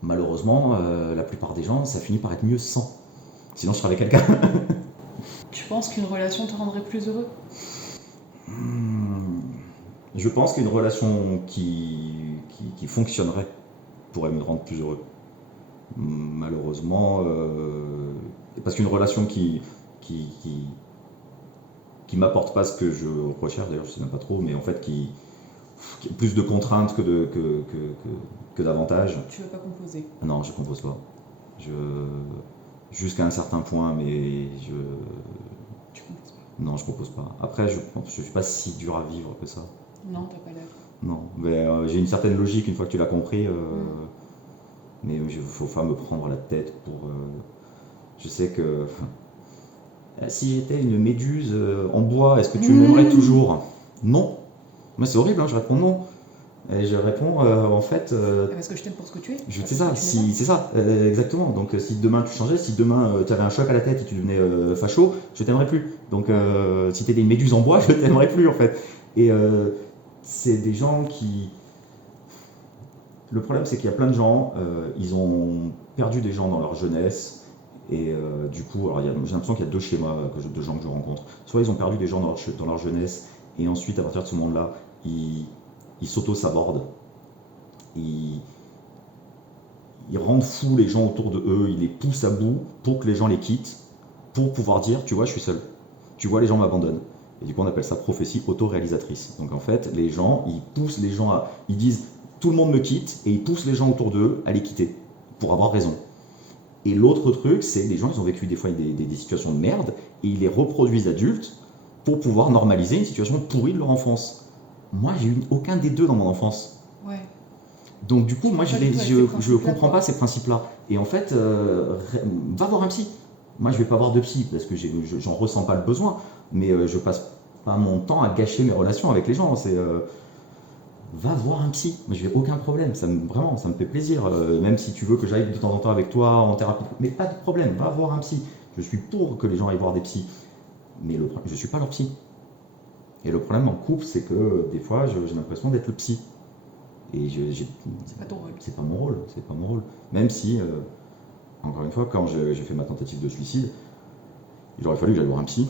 Malheureusement, la plupart des gens, ça finit par être mieux sans. Sinon, je serais avec quelqu'un. Tu penses qu'une relation te rendrait plus heureux? Je pense qu'une relation qui fonctionnerait pourrait me rendre plus heureux. Malheureusement, parce qu'une relation qui m'apporte pas ce que je recherche, d'ailleurs je sais même pas trop, mais en fait qui a plus de contraintes que d'avantages. Tu veux pas composer? Non, je compose pas. Jusqu'à un certain point, mais Tu composes pas? non, je compose pas. Après, je suis pas si dur à vivre que ça. Non, t'as pas l'air. Non, mais j'ai une certaine logique une fois que tu l'as compris, mais il faut pas me prendre la tête pour. Je sais que si j'étais une méduse en bois, est-ce que tu m'aimerais toujours? Non. Mais c'est horrible, hein, je réponds non. Et je réponds en fait. Parce que je t'aime pour ce que tu es. C'est ça, c'est ça, exactement. Donc si demain tu changeais, si demain tu avais un choc à la tête et tu devenais facho, je t'aimerais plus. Donc si tu étais une méduse en bois, je t'aimerais plus en fait. Et c'est des gens qui. Le problème, c'est qu'il y a plein de gens, ils ont perdu des gens dans leur jeunesse. Et du coup, alors j'ai l'impression qu'il y a deux schémas de gens que je rencontre. Soit ils ont perdu des gens dans leur jeunesse, et ensuite, à partir de ce moment-là, ils s'auto-sabordent. Ils rendent fous les gens autour de eux, ils les poussent à bout pour que les gens les quittent, pour pouvoir dire, tu vois, je suis seul. Tu vois, les gens m'abandonnent. Et du coup, on appelle ça prophétie auto-réalisatrice. Donc en fait, les gens, ils poussent les gens à. Ils disent, tout le monde me quitte, et ils poussent les gens autour d'eux à les quitter, pour avoir raison. Et l'autre truc, c'est que les gens, ils ont vécu des fois des situations de merde, et ils les reproduisent adultes pour pouvoir normaliser une situation pourrie de leur enfance. Moi, j'ai eu aucun des deux dans mon enfance. Ouais. Donc du coup, moi, je comprends quoi. pas ces principes-là. Et en fait, va voir un psy. Moi, je vais pas voir de psy, parce que j'en ressens pas le besoin, mais je passe pas mon temps à gâcher mes relations avec les gens. C'est va voir un psy. Moi, je n'ai aucun problème. Vraiment, ça me fait plaisir. Même si tu veux que j'aille de temps en temps avec toi en thérapie, mais pas de problème. Va voir un psy. Je suis pour que les gens aillent voir des psys, mais je suis pas leur psy. Et le problème en couple, c'est que des fois, j'ai l'impression d'être le psy. Et c'est pas ton rôle. C'est pas mon rôle. C'est pas mon rôle. Même si, encore une fois, quand j'ai fait ma tentative de suicide, il aurait fallu que j'aille voir un psy.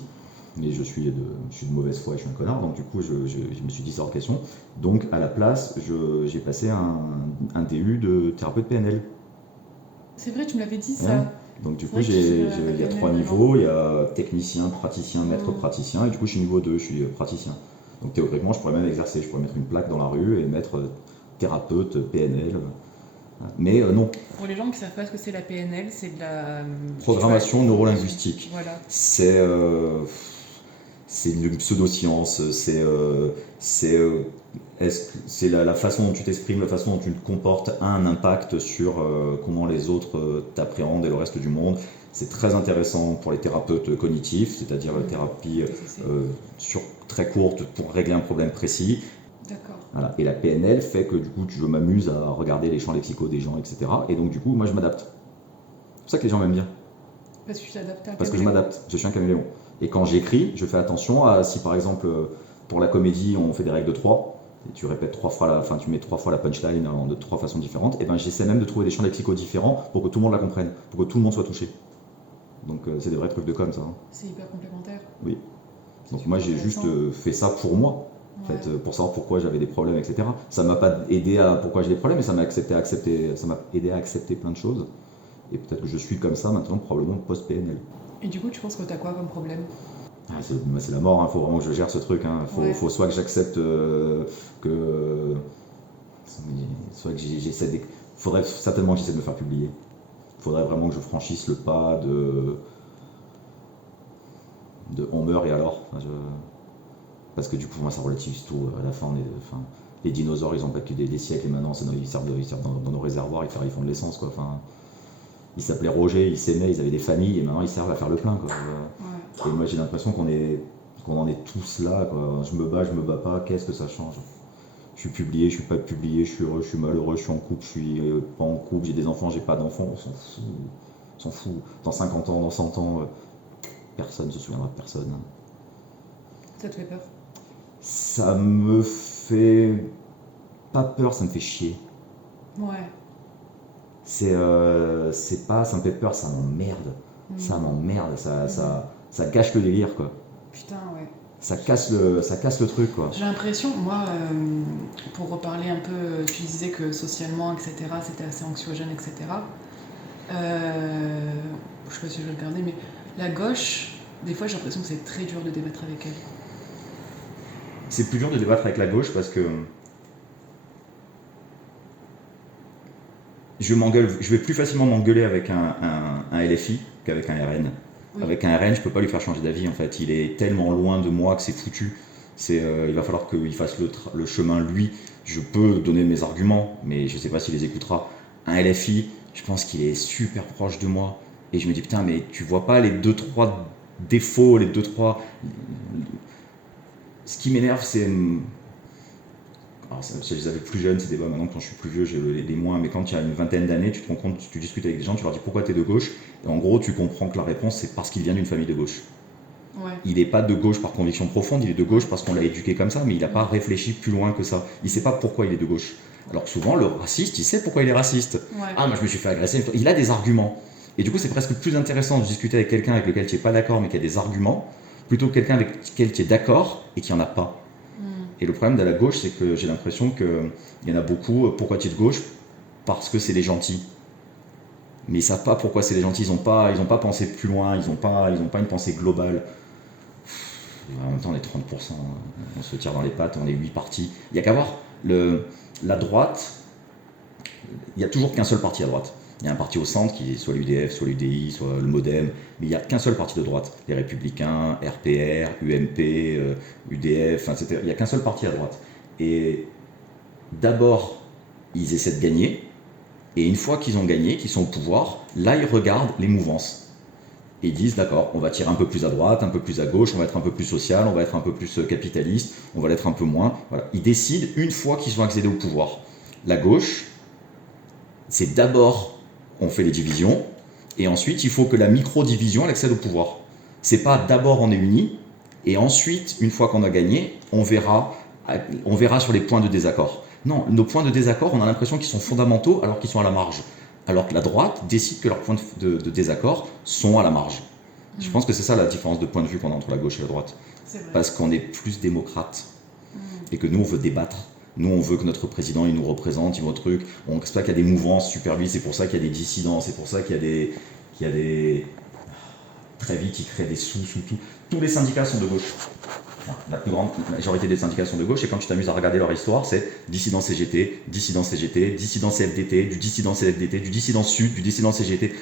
Mais je suis de mauvaise foi et je suis un connard, donc du coup je me suis dit ça hors de question. Donc à la place, j'ai passé un DU de thérapeute PNL. C'est vrai, tu me l'avais dit ça. Ouais. Donc du coup il y a 3 niveaux, il y a technicien, praticien, maître praticien, et du coup je suis niveau 2, je suis praticien. Donc théoriquement je pourrais même exercer, je pourrais mettre une plaque dans la rue et mettre thérapeute PNL. Mais non. Pour les gens qui ne savent pas ce que c'est la PNL, c'est de la programmation neurolinguistique. Voilà. C'est une pseudo-science, c'est la façon dont tu t'exprimes, la façon dont tu te comportes a un impact sur comment les autres t'appréhendent et le reste du monde. C'est très intéressant pour les thérapeutes cognitifs, c'est-à-dire la thérapie très courte pour régler un problème précis. D'accord. Voilà. Et la PNL fait que du coup je m'amuse à regarder les champs lexicaux des gens, etc. Et donc du coup moi je m'adapte. C'est pour ça que les gens m'aiment bien. Parce que tu t'adaptes à un Parce que je m'adapte, je suis un caméléon. Et quand j'écris, je fais attention à si par exemple pour la comédie on fait des règles de 3, et tu répètes 3 fois tu mets 3 fois la punchline de 3 façons différentes, et ben j'essaie même de trouver des champs lexicaux différents pour que tout le monde la comprenne, pour que tout le monde soit touché. Donc c'est des vrais trucs de com ça. Hein. C'est hyper complémentaire. Oui. Donc moi j'ai juste fait ça pour moi. En fait, pour savoir pourquoi j'avais des problèmes, etc. Ça m'a pas aidé à pourquoi j'ai des problèmes, mais ça m'a aidé à accepter plein de choses. Et peut-être que je suis comme ça maintenant, probablement post-PNL. Et du coup, tu penses que t'as quoi comme problème? C'est la mort, hein. Faut vraiment que je gère ce truc. Hein. Faut soit que j'accepte soit que j'essaie de. Faudrait certainement que j'essaie de me faire publier. Faudrait vraiment que je franchisse le pas de on meurt et alors. Parce que du coup, moi, ça relativise tout. À la fin, les dinosaures, ils ont vécu des siècles et maintenant, ils servent dans nos réservoirs, ils font de l'essence, quoi. Enfin, ils s'appelaient Roger, ils s'aimaient, ils avaient des familles et maintenant, ils servent à faire le plein, quoi. Et moi, j'ai l'impression qu'on en est tous là, quoi. Je me bats pas, qu'est-ce que ça change? Je suis publié, je suis pas publié, je suis heureux, je suis malheureux, je suis en couple, je suis pas en couple, j'ai des enfants, j'ai pas d'enfants, on s'en fout. Dans 50 ans, dans 100 ans, personne ne se souviendra de personne. Ça te fait peur? ça me fait pas peur, ça me fait chier. Ouais. C'est pas, ça me fait peur, ça m'emmerde. Ça m'emmerde, ça gâche le délire, quoi. Putain, ouais. Ça casse le truc, quoi. J'ai l'impression, moi, pour reparler un peu, tu disais que socialement, etc., c'était assez anxiogène, etc. Je sais pas si je vais le garder, mais la gauche, des fois, j'ai l'impression que c'est très dur de débattre avec elle. C'est plus dur de débattre avec la gauche parce que je vais plus facilement m'engueuler avec un LFI qu'avec un RN. Oui. Avec un RN, je peux pas lui faire changer d'avis, en fait. Il est tellement loin de moi que c'est foutu. Il va falloir qu'il fasse le chemin, lui. Je peux donner mes arguments, mais je sais pas s'il les écoutera. Un LFI, je pense qu'il est super proche de moi. Et je me dis, putain, mais tu vois pas les 2-3 défauts, les 2-3... Ce qui m'énerve, c'est... Alors, je les avais plus jeunes, ces débats. Maintenant, quand je suis plus vieux, j'ai les moins. Mais quand tu as une vingtaine d'années, tu te rends compte, tu discutes avec des gens, tu leur dis pourquoi tu es de gauche. Et en gros, tu comprends que la réponse, c'est parce qu'il vient d'une famille de gauche. Ouais. Il n'est pas de gauche par conviction profonde, il est de gauche parce qu'on l'a éduqué comme ça, mais il n'a pas réfléchi plus loin que ça. Il ne sait pas pourquoi il est de gauche. Alors que souvent, le raciste, il sait pourquoi il est raciste. Ouais. Ah, moi je me suis fait agresser. Il a des arguments. Et du coup, c'est presque plus intéressant de discuter avec quelqu'un avec lequel tu n'es pas d'accord, mais qui a des arguments, plutôt que quelqu'un avec lequel tu es d'accord et qui n'en a pas. Et le problème de la gauche, c'est que j'ai l'impression qu'il y en a beaucoup. Pourquoi tu es de gauche? Parce que c'est les gentils. Mais ils savent pas pourquoi c'est les gentils. Ils n'ont pas pensé plus loin. Ils n'ont pas une pensée globale. En même temps, on est 30%. On se tire dans les pattes. On est 8 partis. Il n'y a qu'à voir la droite. Il n'y a toujours qu'un seul parti à droite. Il y a un parti au centre qui est soit l'UDF, soit l'UDI, soit le Modem, mais il n'y a qu'un seul parti de droite. Les Républicains, RPR, UMP, UDF, etc. Il n'y a qu'un seul parti à droite. Et d'abord, ils essaient de gagner, et une fois qu'ils ont gagné, qu'ils sont au pouvoir, là, ils regardent les mouvances. Et ils disent, d'accord, on va tirer un peu plus à droite, un peu plus à gauche, on va être un peu plus social, on va être un peu plus capitaliste, on va l'être un peu moins. Voilà. Ils décident une fois qu'ils ont accédé au pouvoir. La gauche, c'est d'abord... on fait les divisions, et ensuite il faut que la micro-division elle accède au pouvoir. C'est pas d'abord on est unis, et ensuite, une fois qu'on a gagné, on verra sur les points de désaccord. Non, nos points de désaccord, on a l'impression qu'ils sont fondamentaux alors qu'ils sont à la marge. Alors que la droite décide que leurs points de désaccord sont à la marge. Je pense que c'est ça la différence de point de vue qu'on a entre la gauche et la droite. C'est vrai. Parce qu'on est plus démocrate, et que nous on veut débattre. Nous, on veut que notre président, il nous représente, il veut truc. On ne sait pas qu'il y a des mouvances super vite, c'est pour ça qu'il y a des dissidents, c'est pour ça qu'il y a des... Très vite, ils créent des sous tout. Tous les syndicats sont de gauche. Enfin, la plus grande majorité des syndicats sont de gauche, et quand tu t'amuses à regarder leur histoire, c'est dissident CGT, dissident CGT, dissident CFDT, du dissident CFDT, du dissident Sud, du dissident CGT.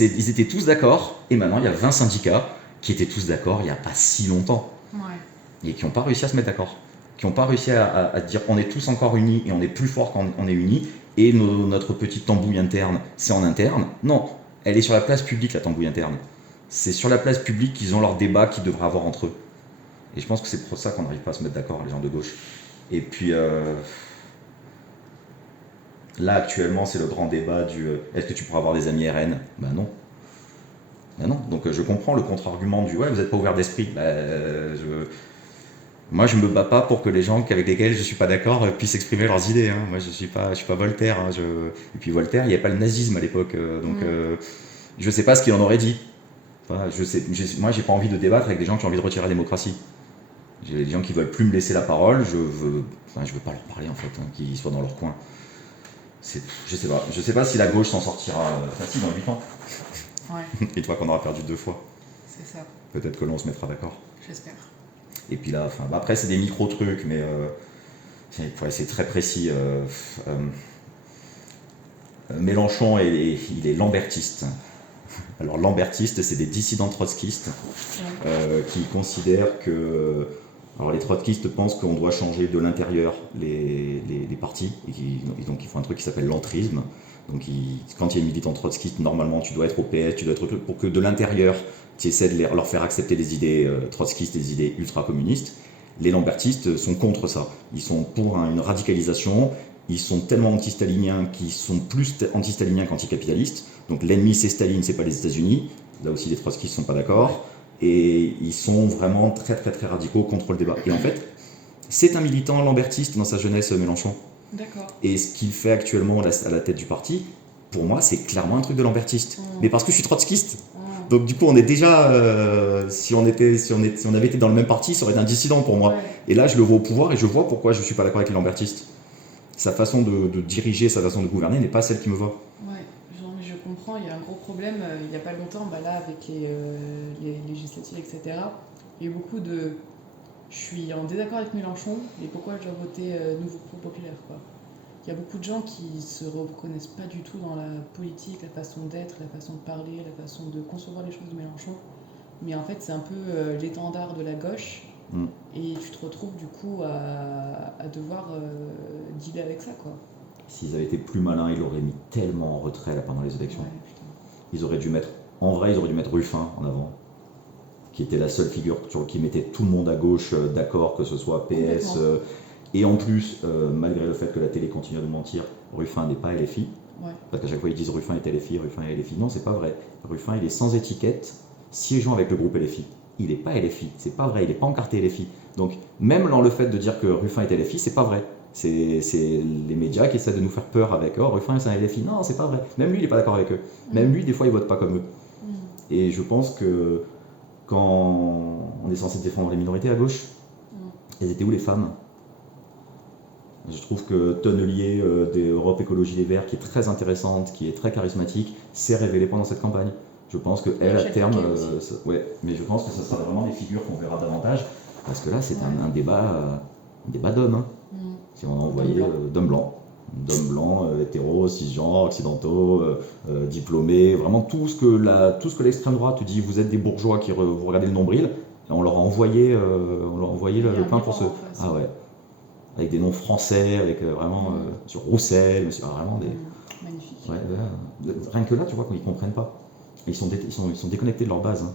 Ils étaient tous d'accord, et maintenant, il y a 20 syndicats qui étaient tous d'accord il n'y a pas si longtemps. Ouais. Et qui n'ont pas réussi à se mettre d'accord. Qui n'ont pas réussi à dire on est tous encore unis et on est plus fort quand on est unis, et notre petite tambouille interne, c'est en interne. Non, elle est sur la place publique, la tambouille interne. C'est sur la place publique qu'ils ont leur débat qu'ils devraient avoir entre eux. Et je pense que c'est pour ça qu'on n'arrive pas à se mettre d'accord, les gens de gauche. Et puis, là, actuellement, c'est le grand débat du est-ce que tu pourras avoir des amis RN? Ben non. Ben non. Donc je comprends le contre-argument du ouais, vous n'êtes pas ouvert d'esprit. Moi, je me bats pas pour que les gens avec lesquels je suis pas d'accord puissent exprimer leurs idées. Hein. Moi, je suis pas Voltaire. Hein. Et puis Voltaire, il n'y avait pas le nazisme à l'époque, donc je sais pas ce qu'il en aurait dit. Enfin, moi, j'ai pas envie de débattre avec des gens qui ont envie de retirer la démocratie. J'ai des gens qui veulent plus me laisser la parole. Je veux pas leur parler en fait, hein, qu'ils soient dans leur coin. Je sais pas si la gauche s'en sortira facile dans 8 ans. Ouais. Et toi, qu'on aura perdu 2 fois. C'est ça. Peut-être que là, on se mettra d'accord. J'espère. Et puis là, après, c'est des micro-trucs, mais c'est très précis. Mélenchon, il est lambertiste. Alors, lambertiste, c'est des dissidents trotskistes qui considèrent que... Alors, les trotskistes pensent qu'on doit changer de l'intérieur les partis, et donc ils font un truc qui s'appelle l'entrisme. Donc, quand il y a une militante trotskiste, normalement, tu dois être au PS, tu dois être pour que de l'intérieur, tu essaies de leur faire accepter des idées trotskistes, des idées ultra-communistes. Les lambertistes sont contre ça. Ils sont pour une radicalisation. Ils sont tellement anti-staliniens qu'ils sont plus anti-staliniens qu'anticapitalistes. Donc l'ennemi, c'est Staline, c'est pas les États-Unis. Là aussi, les trotskistes sont pas d'accord. Et ils sont vraiment très, très, très radicaux contre le débat. Et en fait, C'est un militant lambertiste dans sa jeunesse, Mélenchon. D'accord. Et ce qu'il fait actuellement à la tête du parti, pour moi, c'est clairement un truc de lambertiste. Mais parce que je suis trotskiste. Donc du coup, on est déjà, si on avait été dans le même parti, ça aurait été un dissident pour moi. Ouais. Et là, je le vois au pouvoir et je vois pourquoi je suis pas d'accord avec les lambertistes. Sa façon de diriger, sa façon de gouverner n'est pas celle qui me va. Ouais, genre, mais je comprends, il y a un gros problème, il n'y a pas longtemps, bah là, avec les législatives, etc., il y a eu beaucoup de... Je suis en désaccord avec Mélenchon, mais pourquoi je dois voter Nouveau Front Populaire, quoi. Il y a beaucoup de gens qui se reconnaissent pas du tout dans la politique, la façon d'être, la façon de parler, la façon de concevoir les choses de Mélenchon. Mais en fait, c'est un peu l'étendard de la gauche. Et tu te retrouves du coup à devoir dealer avec ça, quoi. S'ils avaient été plus malins, ils l'auraient mis tellement en retrait là, pendant les élections. Ouais, putain. Ils auraient dû mettre Ruffin en avant, qui était la seule figure qui mettait tout le monde à gauche d'accord, que ce soit PS. Et en plus, malgré le fait que la télé continue à nous mentir, Ruffin n'est pas LFI. Ouais. Parce qu'à chaque fois ils disent Ruffin est LFI, Ruffin est LFI. Non, c'est pas vrai. Ruffin, il est sans étiquette, siégeant avec le groupe LFI. Il n'est pas LFI, c'est pas vrai, il n'est pas encarté LFI. Donc, même dans le fait de dire que Ruffin est LFI, c'est pas vrai. C'est les médias qui essaient de nous faire peur avec Ruffin c'est un LFI. Non, c'est pas vrai. Même lui, il n'est pas d'accord avec eux. Même lui, des fois, il vote pas comme eux. Et je pense que quand on est censé défendre les minorités à gauche, elles étaient où les femmes ? Je trouve que Tonnelier d'Europe Écologie Les Verts, qui est très intéressante, qui est très charismatique, s'est révélée pendant cette campagne. Je pense qu'elle, à terme, ouais, mais je pense que ce sera vraiment des figures qu'on verra davantage, parce que là, c'est un débat d'hommes. Hein. Si on a envoyé d'hommes blancs, hétéros, cisgenres, occidentaux, diplômés, vraiment tout ce que l'extrême droite te dit, vous êtes des bourgeois qui vous regardez le nombril, et on leur a envoyé, le pain pour ce. Ah ouais. Avec des noms français, avec vraiment sur Roussel, vraiment des. Magnifique. Ouais, rien que là, tu vois, quand ils comprennent pas. Ils sont déconnectés de leur base. Hein.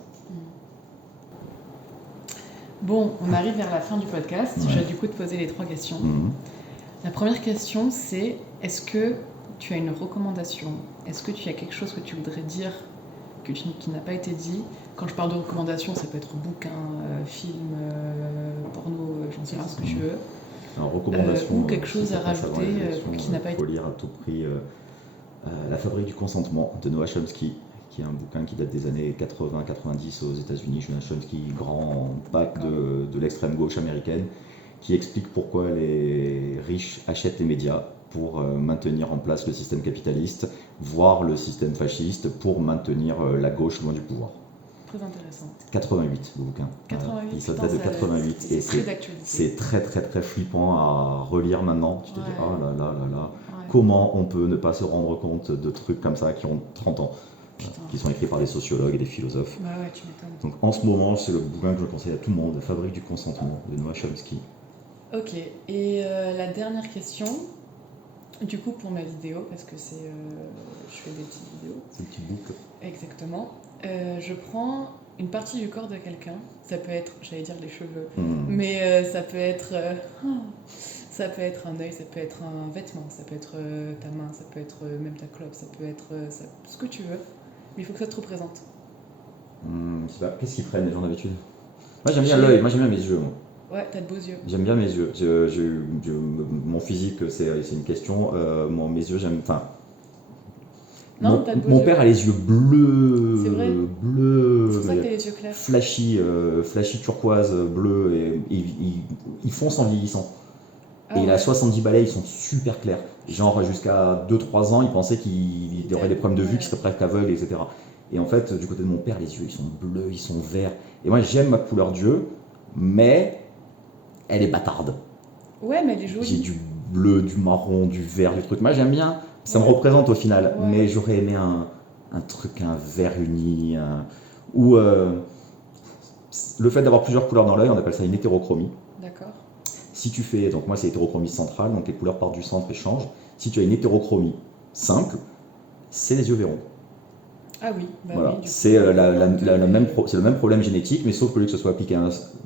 Bon, on arrive vers la fin du podcast. Je vais du coup te poser les 3 questions. La première question, c'est est-ce que tu as une recommandation ? Est-ce que tu as quelque chose que tu voudrais dire qui n'a pas été dit ? Quand je parle de recommandation, ça peut être bouquin, film, porno, j'en sais rien, ce que tu veux. Alors, recommandation, ou quelque chose à rajouter qui n'a pas été... Il faut lire à tout prix La fabrique du consentement de Noah Chomsky, qui est un bouquin qui date des années 80-90 aux États-Unis. Noah Chomsky, grand bac de l'extrême gauche américaine, qui explique pourquoi les riches achètent les médias pour maintenir en place le système capitaliste, voire le système fasciste, pour maintenir la gauche loin du pouvoir. Très intéressant. 88, le bouquin. 88, il date de 88. C'est très d'actualité. C'est très très très flippant à relire maintenant. Tu te dis, oh là là là là, ouais. Comment on peut ne pas se rendre compte de trucs comme ça qui ont 30 ans, qui sont écrits par des sociologues et des philosophes. Bah ouais, tu m'étonnes. Donc en ce moment, c'est le bouquin que je conseille à tout le monde, La fabrique du consentement de Noah Chomsky. Ok, et la dernière question, du coup pour ma vidéo, parce que je fais des petites vidéos. C'est une petite boucle. Exactement. Je prends une partie du corps de quelqu'un, ça peut être, j'allais dire les cheveux, mais ça peut être un œil, ça peut être un vêtement, ça peut être ta main, ça peut être même ta clope, ça peut être ce que tu veux, mais il faut que ça te représente. Je sais pas, qu'est-ce qu'ils prennent les gens d'habitude ? Moi j'aime bien l'œil, moi j'aime bien mes yeux. Moi. Ouais, t'as de beaux yeux. J'aime bien mes yeux. Mon physique, c'est une question. Mes yeux, j'aime. Enfin. Non, t'as de beaux mon yeux. père a les yeux bleus. C'est vrai. Bleus. C'est pour ça que t'as les yeux clairs. Flashy turquoise, bleu. Et ils foncent en vieillissant. Ah et il ouais. a 70 balais, ils sont super clairs. Genre, jusqu'à 2-3 ans, il pensait qu'il aurait des problèmes de vue, qu'il serait presque aveugle, etc. Et en fait, du côté de mon père, les yeux, ils sont bleus, ils sont verts. Et moi, j'aime ma couleur d'yeux, mais elle est bâtarde. Ouais, mais elle est jolie. J'ai du bleu, du marron, du vert, du truc. Moi, j'aime bien. Ça me représente au final. Ouais. Mais j'aurais aimé un truc, un vert uni. Ou le fait d'avoir plusieurs couleurs dans l'œil, on appelle ça une hétérochromie. D'accord. Si tu fais, donc moi c'est hétérochromie centrale, donc les couleurs partent du centre et changent. Si tu as une hétérochromie simple, c'est les yeux verrons. Ah oui, bah Voilà. oui. Du coup, C'est c'est le même problème génétique, mais sauf que que ce soit appliqué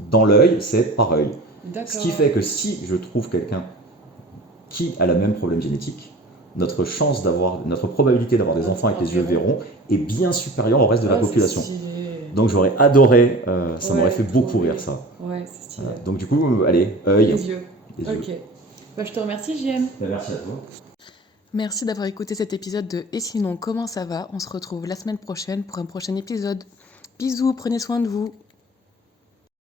dans l'œil, c'est pareil. D'accord. Ce qui fait que si je trouve quelqu'un qui a le même problème génétique, notre probabilité d'avoir des enfants avec les yeux verrons est bien supérieure au reste de la population. Donc j'aurais adoré, ça Ouais, m'aurait fait trop beaucoup bien. rire ça. Ouais, c'est stylé. Donc du coup, allez, œil. Les yeux. Les yeux. Ok. Bah, je te remercie, JM. Merci à toi. Merci d'avoir écouté cet épisode de Et sinon, comment ça va? On se retrouve la semaine prochaine pour un prochain épisode. Bisous, prenez soin de vous.